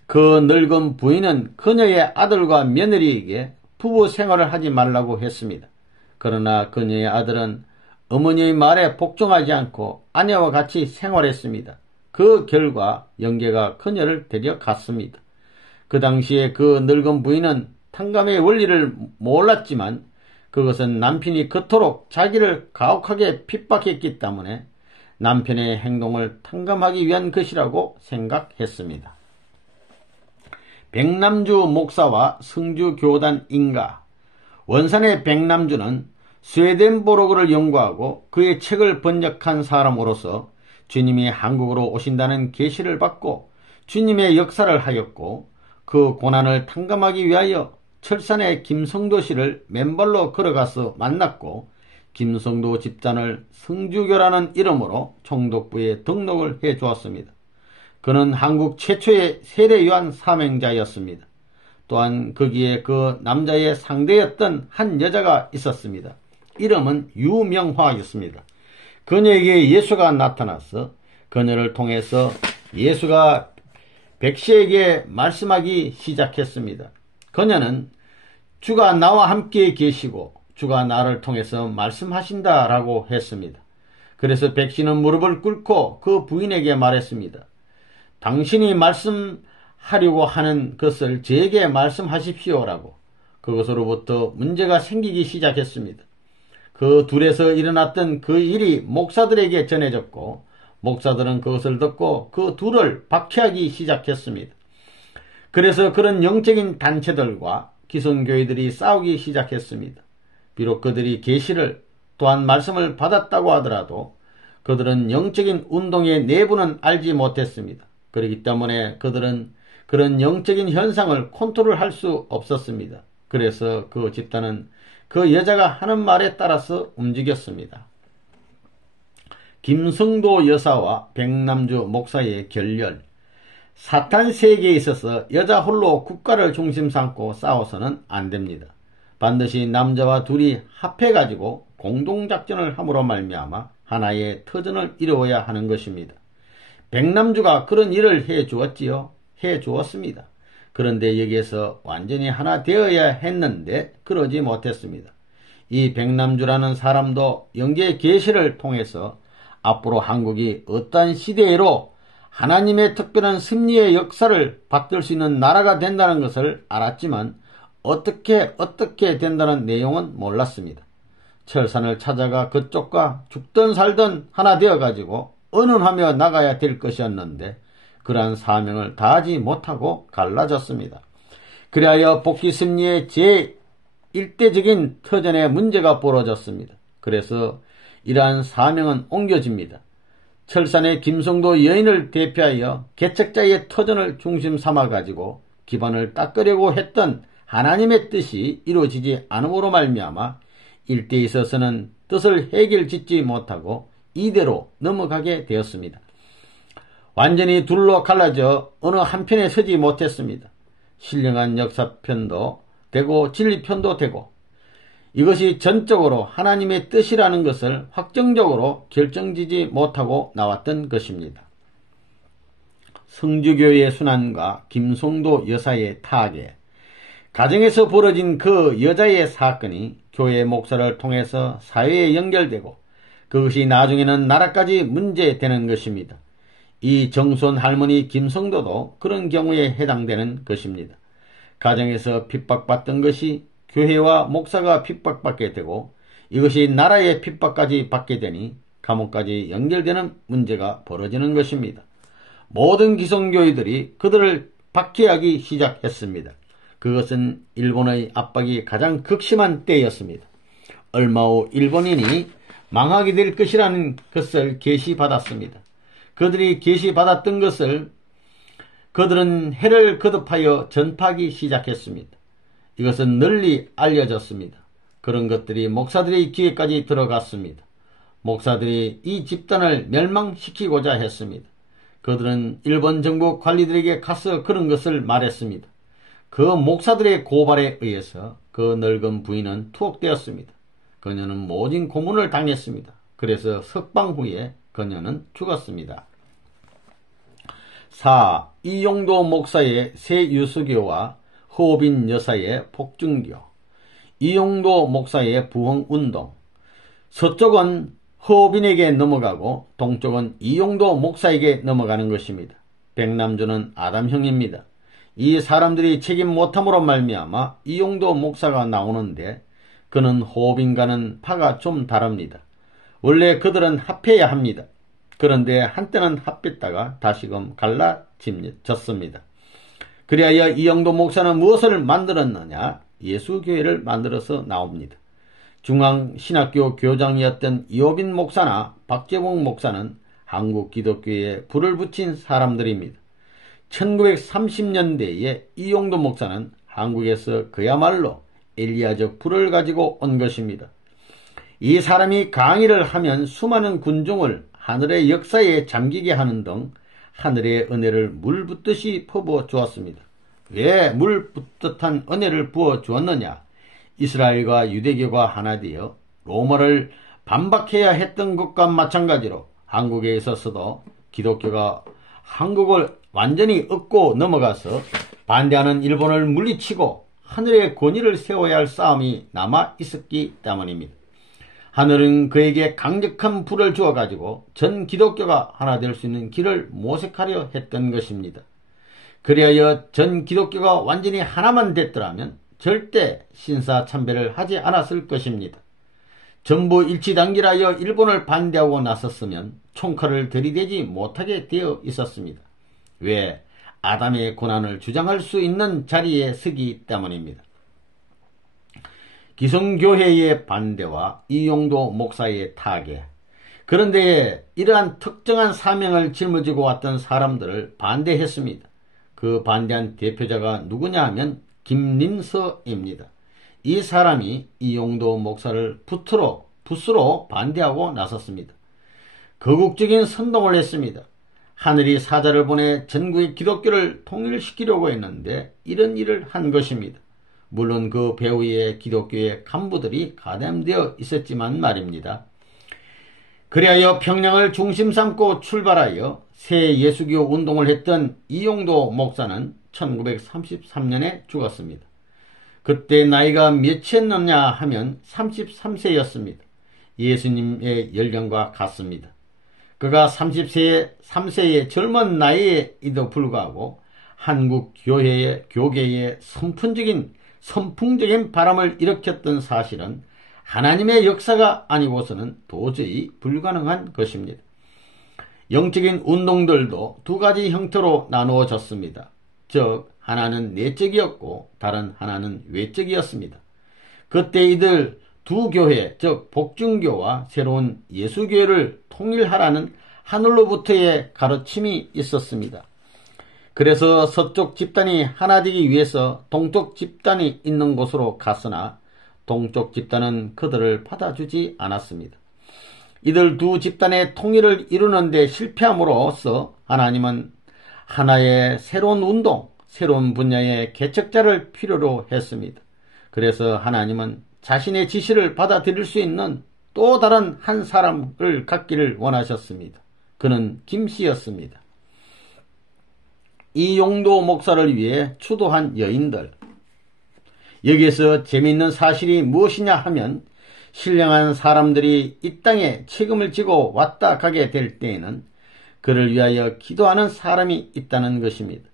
그 늙은 부인은 그녀의 아들과 며느리에게 부부 생활을 하지 말라고 했습니다. 그러나 그녀의 아들은 어머니의 말에 복종하지 않고 아내와 같이 생활했습니다. 그 결과 영계가 그녀를 데려갔습니다. 그 당시에 그 늙은 부인은 탕감의 원리를 몰랐지만 그것은 남편이 그토록 자기를 가혹하게 핍박했기 때문에 남편의 행동을 탕감하기 위한 것이라고 생각했습니다. 백남주 목사와 성주교단 인가. 원산의 백남주는 스웨덴보로그를 연구하고 그의 책을 번역한 사람으로서 주님이 한국으로 오신다는 계시를 받고 주님의 역사를 하였고 그 고난을 탕감하기 위하여 철산의 김성도 씨를 맨발로 걸어가서 만났고 김성도 집단을 성주교라는 이름으로 총독부에 등록을 해 주었습니다. 그는 한국 최초의 세례요한 사명자였습니다. 또한 거기에 그 남자의 상대였던 한 여자가 있었습니다. 이름은 유명화였습니다. 그녀에게 예수가 나타나서 그녀를 통해서 예수가 백시에게 말씀하기 시작했습니다. 그녀는 주가 나와 함께 계시고 주가 나를 통해서 말씀하신다라고 했습니다. 그래서 백시는 무릎을 꿇고 그 부인에게 말했습니다. 당신이 말씀하려고 하는 것을 저에게 말씀하십시오라고. 그것으로부터 문제가 생기기 시작했습니다. 그 둘에서 일어났던 그 일이 목사들에게 전해졌고 목사들은 그것을 듣고 그 둘을 박해하기 시작했습니다. 그래서 그런 영적인 단체들과 기성교회들이 싸우기 시작했습니다. 비록 그들이 계시를 또한 말씀을 받았다고 하더라도 그들은 영적인 운동의 내부는 알지 못했습니다. 그렇기 때문에 그들은 그런 영적인 현상을 컨트롤할 수 없었습니다. 그래서 그 집단은 그 여자가 하는 말에 따라서 움직였습니다. 김성도 여사와 백남주 목사의 결렬. 사탄 세계에 있어서 여자 홀로 국가를 중심 삼고 싸워서는 안 됩니다. 반드시 남자와 둘이 합해가지고 공동작전을 함으로 말미암아 하나의 터전을 이루어야 하는 것입니다. 백남주가 그런 일을 해주었지요. 해주었습니다. 그런데 여기에서 완전히 하나 되어야 했는데 그러지 못했습니다. 이 백남주라는 사람도 영계 계시를 통해서 앞으로 한국이 어떠한 시대로 하나님의 특별한 승리의 역사를 받들 수 있는 나라가 된다는 것을 알았지만 어떻게 된다는 내용은 몰랐습니다. 철산을 찾아가 그쪽과 죽든 살든 하나 되어가지고 언언하며 나가야 될 것이었는데 그러한 사명을 다하지 못하고 갈라졌습니다. 그리하여 복귀 승리의 제1대적인 터전에 문제가 벌어졌습니다. 그래서 이러한 사명은 옮겨집니다. 철산의 김성도 여인을 대표하여 개척자의 터전을 중심 삼아가지고 기반을 닦으려고 했던 하나님의 뜻이 이루어지지 않음으로 말미암아 일대에 있어서는 뜻을 해결짓지 못하고 이대로 넘어가게 되었습니다. 완전히 둘로 갈라져 어느 한편에 서지 못했습니다. 신령한 역사편도 되고 진리편도 되고 이것이 전적으로 하나님의 뜻이라는 것을 확정적으로 결정지지 못하고 나왔던 것입니다. 성주교의 순환과 김성도 여사의 타계, 가정에서 벌어진 그 여자의 사건이 교회 목사를 통해서 사회에 연결되고 그것이 나중에는 나라까지 문제되는 것입니다. 이 정손 할머니 김성도도 그런 경우에 해당되는 것입니다. 가정에서 핍박받던 것이 교회와 목사가 핍박받게 되고 이것이 나라의 핍박까지 받게 되니 감옥까지 연결되는 문제가 벌어지는 것입니다. 모든 기성교회들이 그들을 박해하기 시작했습니다. 그것은 일본의 압박이 가장 극심한 때였습니다. 얼마 후 일본인이 망하게 될 것이라는 것을 계시받았습니다. 그들이 계시받았던 것을 그들은 해를 거듭하여 전파하기 시작했습니다. 이것은 널리 알려졌습니다. 그런 것들이 목사들의 귀에까지 들어갔습니다. 목사들이 이 집단을 멸망시키고자 했습니다. 그들은 일본 정부 관리들에게 가서 그런 것을 말했습니다. 그 목사들의 고발에 의해서 그 늙은 부인은 투옥되었습니다. 그녀는 모진 고문을 당했습니다. 그래서 석방 후에 그녀는 죽었습니다. 4. 이용도 목사의 새유수교와 허빈 여사의 폭증교, 이용도 목사의 부흥운동. 서쪽은 허빈에게 넘어가고 동쪽은 이용도 목사에게 넘어가는 것입니다. 백남주는 아담형입니다. 이 사람들이 책임 못함으로 말미암아 이용도 목사가 나오는데 그는 허빈과는 파가 좀 다릅니다. 원래 그들은 합해야 합니다. 그런데 한때는 합했다가 다시금 갈라졌습니다. 그리하여 이영도 목사는 무엇을 만들었느냐? 예수교회를 만들어서 나옵니다. 중앙신학교 교장이었던 이호빈 목사나 박재봉 목사는 한국 기독교에 불을 붙인 사람들입니다. 1930년대에 이용도 목사는 한국에서 그야말로 엘리야적 불을 가지고 온 것입니다. 이 사람이 강의를 하면 수많은 군중을 하늘의 역사에 잠기게 하는 등 하늘의 은혜를 물 붓듯이 퍼부어 주었습니다. 왜 물 붓듯한 은혜를 부어 주었느냐? 이스라엘과 유대교가 하나 되어 로마를 반박해야 했던 것과 마찬가지로 한국에 있어서도 기독교가 한국을 완전히 얻고 넘어가서 반대하는 일본을 물리치고 하늘의 권위를 세워야 할 싸움이 남아 있었기 때문입니다. 하늘은 그에게 강력한 불을 주어가지고 전 기독교가 하나 될 수 있는 길을 모색하려 했던 것입니다. 그리하여 전 기독교가 완전히 하나만 됐더라면 절대 신사참배를 하지 않았을 것입니다. 전부 일치단결하여 일본을 반대하고 나섰으면 총칼을 들이대지 못하게 되어 있었습니다. 왜? 아담의 고난을 주장할 수 있는 자리에 서기 때문입니다. 기성교회의 반대와 이용도 목사의 타계, 그런데 이러한 특정한 사명을 짊어지고 왔던 사람들을 반대했습니다. 그 반대한 대표자가 누구냐 하면 김림서입니다. 이 사람이 이용도 목사를 붓으로 반대하고 나섰습니다. 거국적인 선동을 했습니다. 하늘이 사자를 보내 전국의 기독교를 통일시키려고 했는데 이런 일을 한 것입니다. 물론 그 배후에 기독교의 간부들이 가담되어 있었지만 말입니다. 그리하여 평양을 중심 삼고 출발하여 새 예수교 운동을 했던 이용도 목사는 1933년에 죽었습니다. 그때 나이가 몇이었느냐 하면 33세였습니다. 예수님의 연령과 같습니다. 그가 33세의 젊은 나이에도 불구하고 한국 교계의 선풍적인 바람을 일으켰던 사실은 하나님의 역사가 아니고서는 도저히 불가능한 것입니다. 영적인 운동들도 두 가지 형태로 나누어졌습니다. 즉 하나는 내적이었고 다른 하나는 외적이었습니다. 그때 이들 두 교회, 즉 복중교와 새로운 예수교회를 통일하라는 하늘로부터의 가르침이 있었습니다. 그래서 서쪽 집단이 하나 되기 위해서 동쪽 집단이 있는 곳으로 갔으나 동쪽 집단은 그들을 받아주지 않았습니다. 이들 두 집단의 통일을 이루는 데 실패함으로써 하나님은 하나의 새로운 운동, 새로운 분야의 개척자를 필요로 했습니다. 그래서 하나님은 자신의 지시를 받아들일 수 있는 또 다른 한 사람을 갖기를 원하셨습니다. 그는 김씨였습니다. 이용도 목사를 위해 추도한 여인들. 여기에서 재미있는 사실이 무엇이냐 하면 신령한 사람들이 이 땅에 책임을 지고 왔다 가게 될 때에는 그를 위하여 기도하는 사람이 있다는 것입니다.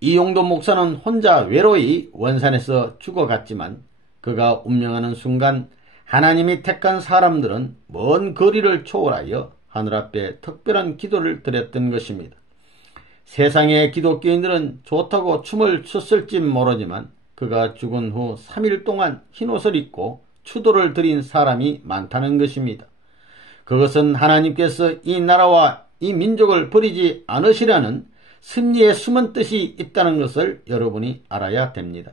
이용도 목사는 혼자 외로이 원산에서 죽어갔지만 그가 운명하는 순간 하나님이 택한 사람들은 먼 거리를 초월하여 하늘 앞에 특별한 기도를 드렸던 것입니다. 세상의 기독교인들은 좋다고 춤을 췄을지 모르지만 그가 죽은 후 3일 동안 흰옷을 입고 추도를 드린 사람이 많다는 것입니다. 그것은 하나님께서 이 나라와 이 민족을 버리지 않으시라는 섭리의 숨은 뜻이 있다는 것을 여러분이 알아야 됩니다.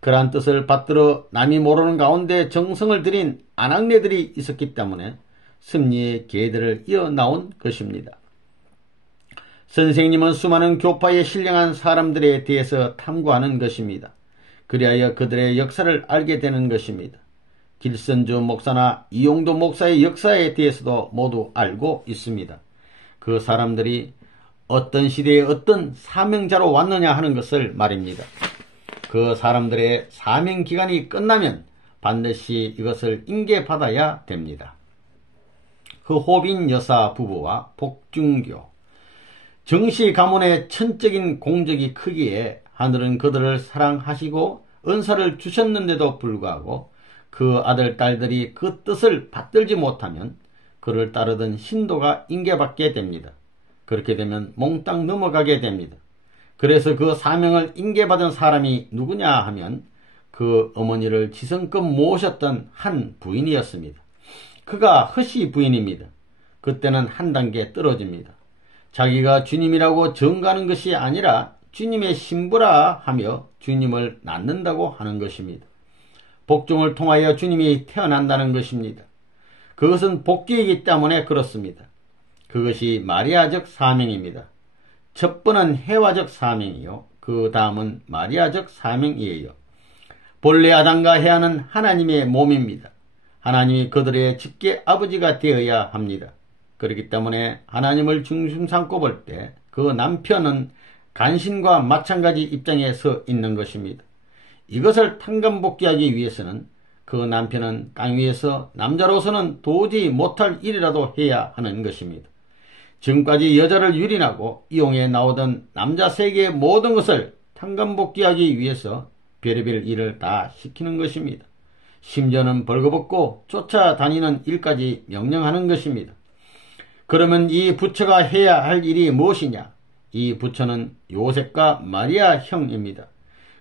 그러한 뜻을 받들어 남이 모르는 가운데 정성을 들인 아낙네들이 있었기 때문에 섭리의 계대를 이어나온 것입니다. 선생님은 수많은 교파에 신령한 사람들에 대해서 탐구하는 것입니다. 그리하여 그들의 역사를 알게 되는 것입니다. 길선주 목사나 이용도 목사의 역사에 대해서도 모두 알고 있습니다. 그 사람들이 어떤 시대에 어떤 사명자로 왔느냐 하는 것을 말입니다. 그 사람들의 사명 기간이 끝나면 반드시 이것을 인계받아야 됩니다. 허호빈 여사 부부와 복중교. 정씨 가문의 천적인 공적이 크기에 하늘은 그들을 사랑하시고 은사를 주셨는데도 불구하고 그 아들, 딸들이 그 뜻을 받들지 못하면 그를 따르던 신도가 인계받게 됩니다. 그렇게 되면 몽땅 넘어가게 됩니다. 그래서 그 사명을 인계받은 사람이 누구냐 하면 그 어머니를 지성껏 모셨던 한 부인이었습니다. 그가 허시 부인입니다. 그때는 한 단계 떨어집니다. 자기가 주님이라고 정가하는 것이 아니라 주님의 신부라 하며 주님을 낳는다고 하는 것입니다. 복종을 통하여 주님이 태어난다는 것입니다. 그것은 복귀이기 때문에 그렇습니다. 그것이 마리아적 사명입니다. 첫 번은 해와적 사명이요. 그 다음은 마리아적 사명이에요. 본래 아담과 해와는 하나님의 몸입니다. 하나님이 그들의 직계 아버지가 되어야 합니다. 그렇기 때문에 하나님을 중심 삼고 볼 때 그 남편은 간신과 마찬가지 입장에 서 있는 것입니다. 이것을 탕감복귀하기 위해서는 그 남편은 땅 위에서 남자로서는 도저히 못할 일이라도 해야 하는 것입니다. 지금까지 여자를 유린하고 이용해 나오던 남자 세계의 모든 것을 탕감복귀하기 위해서 별의별 일을 다 시키는 것입니다. 심지어는 벌거벗고 쫓아다니는 일까지 명령하는 것입니다. 그러면 이 부처가 해야 할 일이 무엇이냐? 이 부처는 요셉과 마리아 형입니다.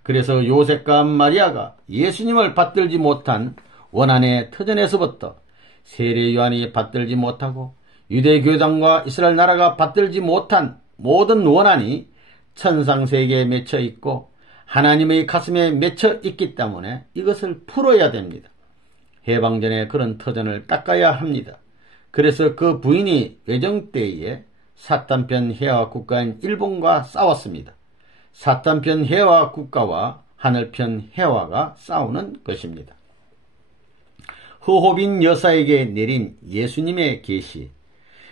그래서 요셉과 마리아가 예수님을 받들지 못한 원한의 터전에서부터 세례 요한이 받들지 못하고 유대교당과 이스라엘 나라가 받들지 못한 모든 원한이 천상세계에 맺혀 있고 하나님의 가슴에 맺혀 있기 때문에 이것을 풀어야 됩니다. 해방전에 그런 터전을 닦아야 합니다. 그래서 그 부인이 외정 때에 사탄편 해와 국가인 일본과 싸웠습니다. 사탄편 해와 국가와 하늘편 해와가 싸우는 것입니다. 허호빈 여사에게 내린 예수님의 계시.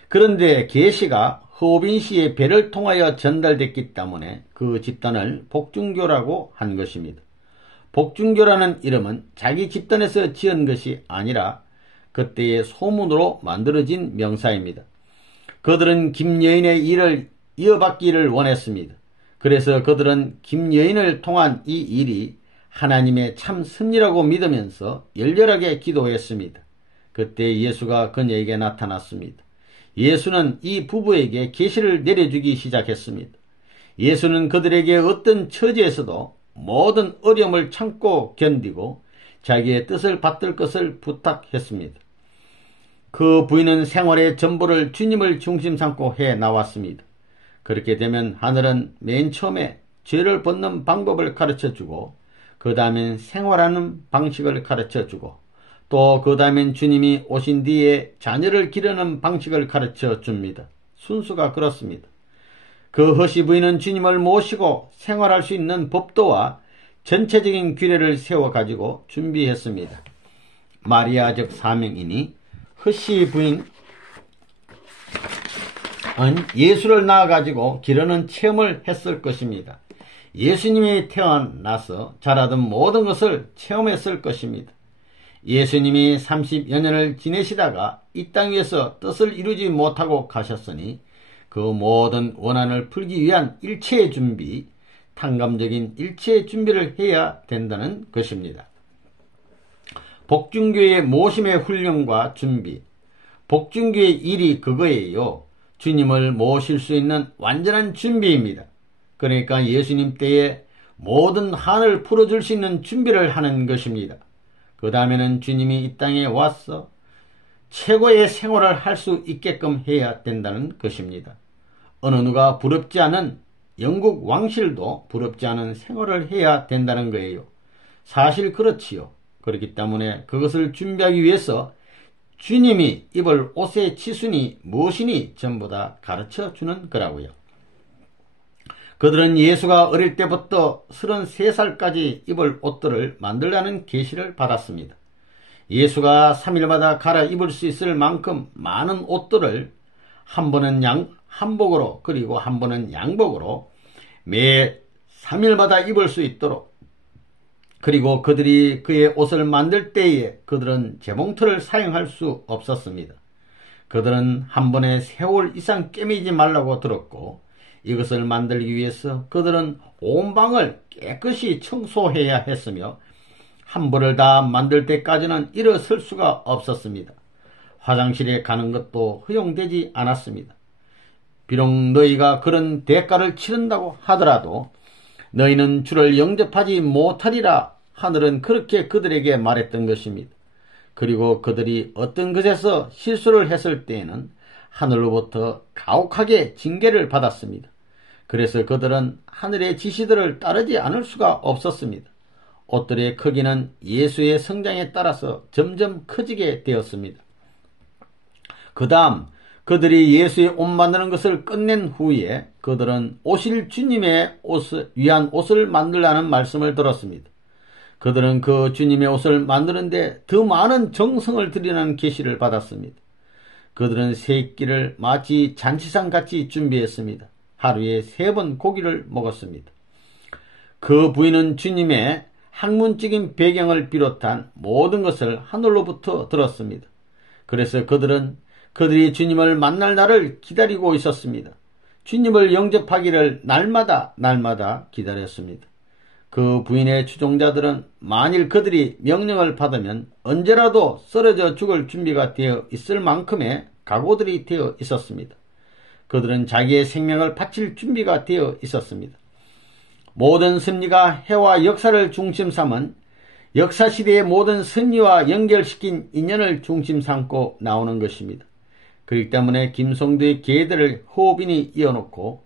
그런데 계시가 허호빈 씨의 배를 통하여 전달됐기 때문에 그 집단을 복중교라고 한 것입니다. 복중교라는 이름은 자기 집단에서 지은 것이 아니라 그때의 소문으로 만들어진 명사입니다. 그들은 김여인의 일을 이어받기를 원했습니다. 그래서 그들은 김여인을 통한 이 일이 하나님의 참 섭리라고 믿으면서 열렬하게 기도했습니다. 그때 예수가 그녀에게 나타났습니다. 예수는 이 부부에게 계시를 내려주기 시작했습니다. 예수는 그들에게 어떤 처지에서도 모든 어려움을 참고 견디고 자기의 뜻을 받들 것을 부탁했습니다. 그 부인은 생활의 전부를 주님을 중심 삼고 해 나왔습니다. 그렇게 되면 하늘은 맨 처음에 죄를 벗는 방법을 가르쳐주고 그 다음엔 생활하는 방식을 가르쳐주고 또 그 다음엔 주님이 오신 뒤에 자녀를 기르는 방식을 가르쳐줍니다. 순수가 그렇습니다. 그 허시 부인은 주님을 모시고 생활할 수 있는 법도와 전체적인 규례를 세워가지고 준비했습니다. 마리아적 사명이니 허시 부인은 예수를 낳아가지고 기르는 체험을 했을 것입니다. 예수님이 태어나서 자라던 모든 것을 체험했을 것입니다. 예수님이 30여 년을 지내시다가 이 땅 위에서 뜻을 이루지 못하고 가셨으니 그 모든 원한을 풀기 위한 일체의 준비, 탕감적인 일체의 준비를 해야 된다는 것입니다. 복중교의 모심의 훈련과 준비, 복중교의 일이 그거예요. 주님을 모실 수 있는 완전한 준비입니다. 그러니까 예수님 때에 모든 한을 풀어줄 수 있는 준비를 하는 것입니다. 그 다음에는 주님이 이 땅에 와서 최고의 생활을 할 수 있게끔 해야 된다는 것입니다. 어느 누가 부럽지 않은 영국 왕실도 부럽지 않은 생활을 해야 된다는 거예요. 사실 그렇지요. 그렇기 때문에 그것을 준비하기 위해서 주님이 입을 옷의 치순이 무엇이니 전부 다 가르쳐 주는 거라고요. 그들은 예수가 어릴 때부터 33살까지 입을 옷들을 만들라는 계시를 받았습니다. 예수가 3일마다 갈아입을 수 있을 만큼 많은 옷들을 한 번은 한복으로 그리고 한 번은 양복으로 매 3일마다 입을 수 있도록, 그리고 그들이 그의 옷을 만들 때에 그들은 재봉틀을 사용할 수 없었습니다. 그들은 한 번에 세월 이상 꿰매지 말라고 들었고 이것을 만들기 위해서 그들은 온 방을 깨끗이 청소해야 했으며 한 벌을 다 만들 때까지는 일어설 수가 없었습니다. 화장실에 가는 것도 허용되지 않았습니다. 비록 너희가 그런 대가를 치른다고 하더라도 너희는 주를 영접하지 못하리라 하늘은 그렇게 그들에게 말했던 것입니다. 그리고 그들이 어떤 것에서 실수를 했을 때에는 하늘로부터 가혹하게 징계를 받았습니다. 그래서 그들은 하늘의 지시들을 따르지 않을 수가 없었습니다. 옷들의 크기는 예수의 성장에 따라서 점점 커지게 되었습니다. 그 다음 그들이 예수의 옷 만드는 것을 끝낸 후에 그들은 오실 주님의 위한 옷을 만들라는 말씀을 들었습니다. 그들은 그 주님의 옷을 만드는데 더 많은 정성을 들이라는 계시를 받았습니다. 그들은 세 끼를 마치 잔치상같이 준비했습니다. 하루에 3번 고기를 먹었습니다. 그 부인은 주님의 학문적인 배경을 비롯한 모든 것을 하늘로부터 들었습니다. 그래서 그들이 주님을 만날 날을 기다리고 있었습니다. 주님을 영접하기를 날마다 기다렸습니다. 그 부인의 추종자들은 만일 그들이 명령을 받으면 언제라도 쓰러져 죽을 준비가 되어 있을 만큼의 각오들이 되어 있었습니다. 그들은 자기의 생명을 바칠 준비가 되어 있었습니다. 모든 섭리가 해와 역사를 중심 삼은 역사시대의 모든 섭리와 연결시킨 인연을 중심 삼고 나오는 것입니다. 그렇기 때문에 김성도의 계대를 호빈이 이어놓고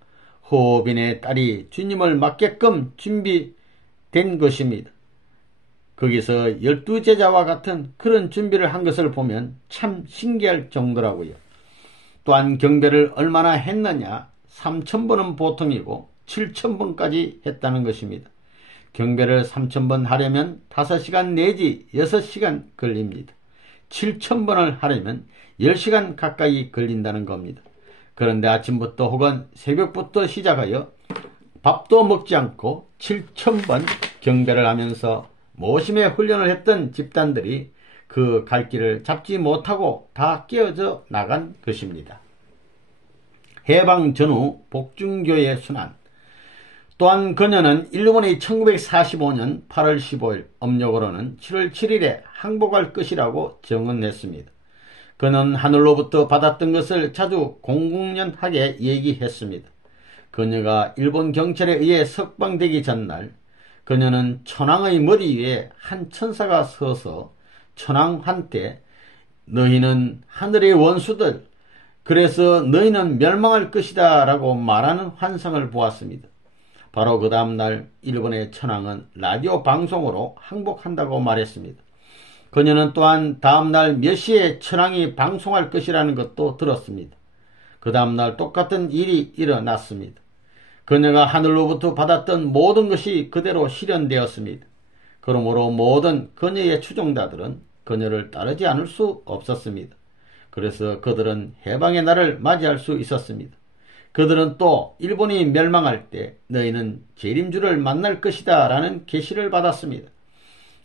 호빈의 딸이 주님을 맞게끔 준비된 것입니다. 거기서 12제자와 같은 그런 준비를 한 것을 보면 참 신기할 정도라고요. 또한 경배를 얼마나 했느냐? 3000번은 보통이고 7000번까지 했다는 것입니다. 경배를 3000번 하려면 5시간 내지 6시간 걸립니다. 7000번을 하려면 10시간 가까이 걸린다는 겁니다. 그런데 아침부터 혹은 새벽부터 시작하여 밥도 먹지 않고 7000번 경배를 하면서 모심의 훈련을 했던 집단들이 그 갈 길을 잡지 못하고 다 깨어져 나간 것입니다. 해방 전후 복중교의 순환. 또한 그녀는 일본의 1945년 8월 15일 음력으로는 7월 7일에 항복할 것이라고 증언했습니다. 그는 하늘로부터 받았던 것을 자주 공공연하게 얘기했습니다. 그녀가 일본 경찰에 의해 석방되기 전날 그녀는 천황의 머리 위에 한 천사가 서서 천황한테 너희는 하늘의 원수들, 그래서 너희는 멸망할 것이다 라고 말하는 환상을 보았습니다. 바로 그 다음날 일본의 천황은 라디오 방송으로 항복한다고 말했습니다. 그녀는 또한 다음날 몇 시에 천황이 방송할 것이라는 것도 들었습니다. 그 다음날 똑같은 일이 일어났습니다. 그녀가 하늘로부터 받았던 모든 것이 그대로 실현되었습니다. 그러므로 모든 그녀의 추종자들은 그녀를 따르지 않을 수 없었습니다. 그래서 그들은 해방의 날을 맞이할 수 있었습니다. 그들은 또 일본이 멸망할 때 너희는 재림주를 만날 것이다 라는 계시를 받았습니다.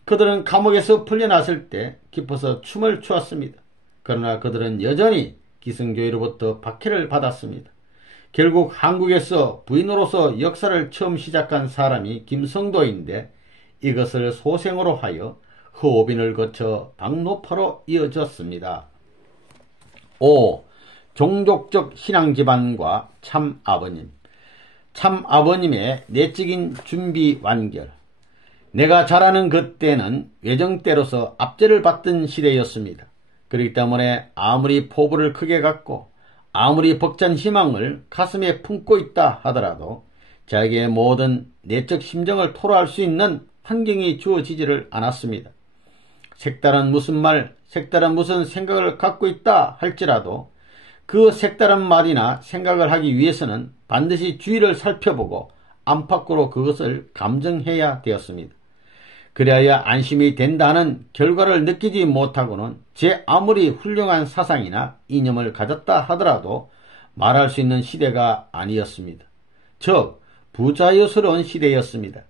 그들은 감옥에서 풀려났을 때 기뻐서 춤을 추었습니다. 그러나 그들은 여전히 기승교회로부터 박해를 받았습니다. 결국 한국에서 부인으로서 역사를 처음 시작한 사람이 김성도인데 이것을 소생으로 하여 허오빈을 거쳐 박노파로 이어졌습니다. 5. 종족적 신앙기반과 참아버님. 참아버님의 내적인 준비 완결. 내가 자라는 그때는 외정때로서 압제를 받던 시대였습니다. 그렇기 때문에 아무리 포부를 크게 갖고 아무리 벅찬 희망을 가슴에 품고 있다 하더라도 자기의 모든 내적 심정을 토로할 수 있는 환경이 주어지지를 않았습니다. 색다른 무슨 말, 색다른 무슨 생각을 갖고 있다 할지라도 그 색다른 말이나 생각을 하기 위해서는 반드시 주위를 살펴보고 안팎으로 그것을 감정해야 되었습니다. 그래야 안심이 된다는 결과를 느끼지 못하고는 제 아무리 훌륭한 사상이나 이념을 가졌다 하더라도 말할 수 있는 시대가 아니었습니다. 즉 부자유스러운 시대였습니다.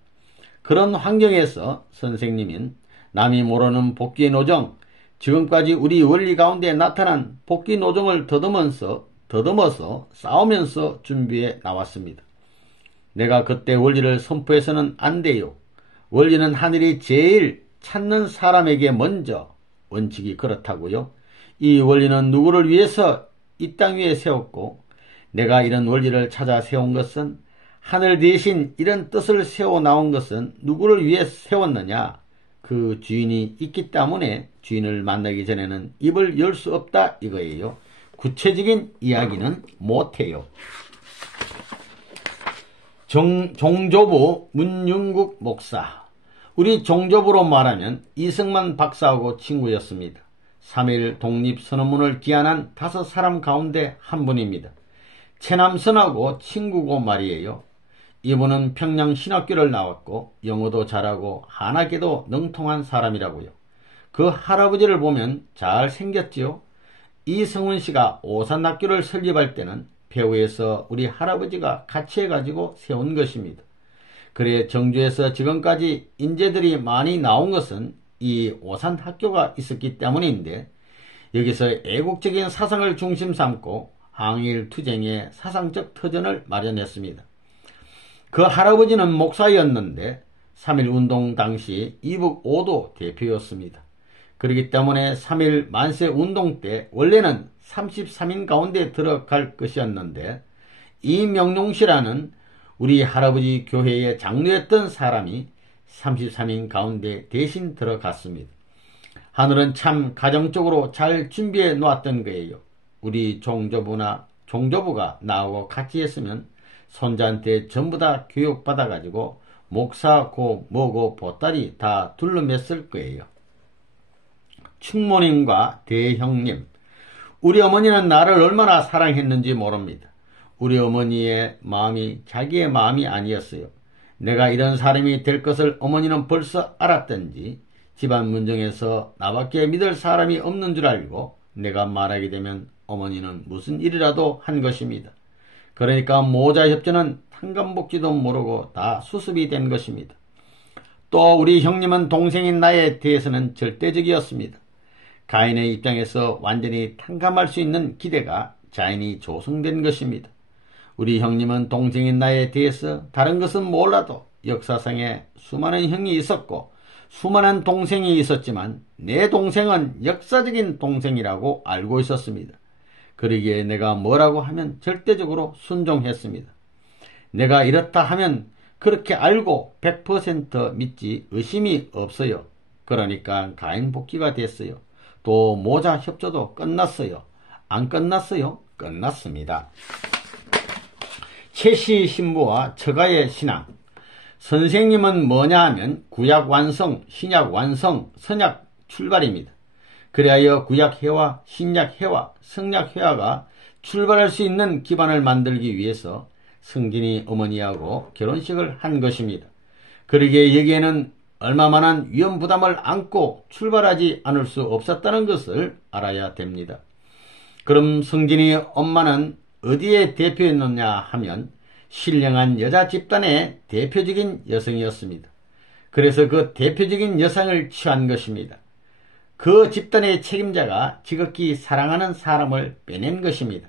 그런 환경에서 선생님인 남이 모르는 복귀 노정, 지금까지 우리 원리 가운데 나타난 복귀 노정을 더듬어서 싸우면서 준비해 나왔습니다. 내가 그때 원리를 선포해서는 안 돼요. 원리는 하늘이 제일 찾는 사람에게 먼저, 원칙이 그렇다고요. 이 원리는 누구를 위해서 이 땅 위에 세웠고 내가 이런 원리를 찾아 세운 것은 하늘 대신 이런 뜻을 세워 나온 것은 누구를 위해 세웠느냐? 그 주인이 있기 때문에 주인을 만나기 전에는 입을 열 수 없다 이거예요. 구체적인 이야기는 못해요. 종조부 문윤국 목사. 우리 종조부로 말하면 이승만 박사하고 친구였습니다. 3.1 독립선언문을 기한한 5사람 가운데 한 분입니다. 체남선하고 친구고 말이에요. 이분은 평양신학교를 나왔고 영어도 잘하고 한학에도 능통한 사람이라고요. 그 할아버지를 보면 잘생겼지요. 이성훈 씨가 오산학교를 설립할 때는 배후에서 우리 할아버지가 같이 해가지고 세운 것입니다. 그래 정주에서 지금까지 인재들이 많이 나온 것은 이 오산학교가 있었기 때문인데 여기서 애국적인 사상을 중심 삼고 항일투쟁의 사상적 터전을 마련했습니다. 그 할아버지는 목사였는데 3.1운동 당시 이북 5도 대표였습니다. 그렇기 때문에 3.1 만세 운동 때 원래는 33인 가운데 들어갈 것이었는데 이명룡씨라는 우리 할아버지 교회의 장로였던 사람이 33인 가운데 대신 들어갔습니다. 하늘은 참 가정적으로 잘 준비해 놓았던 거예요. 우리 종조부가 나하고 같이 했으면 손자한테 전부 다 교육받아가지고 목사고 뭐고 보따리 다 둘러맸을 거예요. 충모님과 대형님, 우리 어머니는 나를 얼마나 사랑했는지 모릅니다. 우리 어머니의 마음이 자기의 마음이 아니었어요. 내가 이런 사람이 될 것을 어머니는 벌써 알았던지 집안 문정에서 나밖에 믿을 사람이 없는 줄 알고 내가 말하게 되면 어머니는 무슨 일이라도 한 것입니다. 그러니까 모자협조는 탕감복지도 모르고 다 수습이 된 것입니다. 또 우리 형님은 동생인 나에 대해서는 절대적이었습니다. 가인의 입장에서 완전히 탕감할 수 있는 기대가 자연히 조성된 것입니다. 우리 형님은 동생인 나에 대해서 다른 것은 몰라도 역사상에 수많은 형이 있었고 수많은 동생이 있었지만 내 동생은 역사적인 동생이라고 알고 있었습니다. 그러기에 내가 뭐라고 하면 절대적으로 순종했습니다. 내가 이렇다 하면 그렇게 알고 100% 믿지 의심이 없어요. 그러니까 가인 복귀가 됐어요. 또 모자 협조도 끝났어요. 안 끝났어요? 끝났습니다. 최씨 신부와 처가의 신앙. 선생님은 뭐냐 하면 구약 완성, 신약 완성, 선약 출발입니다. 그리하여 구약회와 신약회와 성약회화가 출발할 수 있는 기반을 만들기 위해서 성진이 어머니하고 결혼식을 한 것입니다. 그러기에 여기에는 얼마만한 위험 부담을 안고 출발하지 않을 수 없었다는 것을 알아야 됩니다. 그럼 성진이 엄마는 어디에 대표였느냐 하면 신령한 여자 집단의 대표적인 여성이었습니다. 그래서 그 대표적인 여성을 취한 것입니다. 그 집단의 책임자가 지극히 사랑하는 사람을 빼낸 것입니다.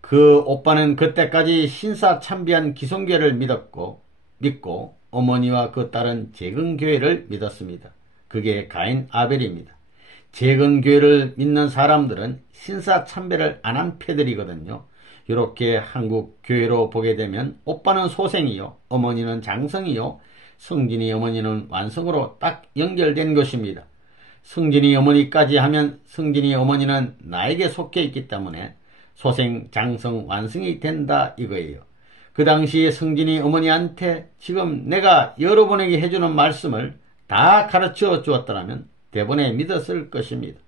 그 오빠는 그때까지 신사참배한 기성교회를 믿고 어머니와 그 딸은 재건교회를 믿었습니다. 그게 가인 아벨입니다. 재건교회를 믿는 사람들은 신사참배를 안 한 패들이거든요. 이렇게 한국 교회로 보게 되면 오빠는 소생이요, 어머니는 장성이요, 성진이 어머니는 완성으로 딱 연결된 것입니다. 성진이 어머니까지 하면 성진이 어머니는 나에게 속해 있기 때문에 소생, 장성, 완성이 된다 이거예요. 그 당시에 성진이 어머니한테 지금 내가 여러분에게 해주는 말씀을 다 가르쳐 주었더라면 대번에 믿었을 것입니다.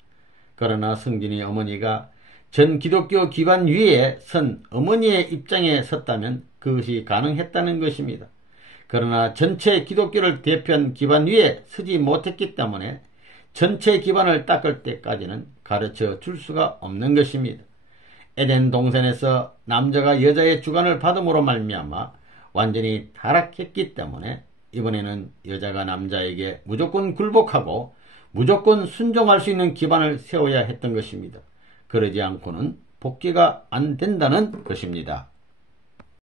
그러나 성진이 어머니가 전 기독교 기반 위에 선 어머니의 입장에 섰다면 그것이 가능했다는 것입니다. 그러나 전체 기독교를 대표한 기반 위에 서지 못했기 때문에 전체 기반을 닦을 때까지는 가르쳐 줄 수가 없는 것입니다. 에덴 동산에서 남자가 여자의 주관을 받음으로 말미암아 완전히 타락했기 때문에 이번에는 여자가 남자에게 무조건 굴복하고 무조건 순종할 수 있는 기반을 세워야 했던 것입니다. 그러지 않고는 복귀가 안 된다는 것입니다.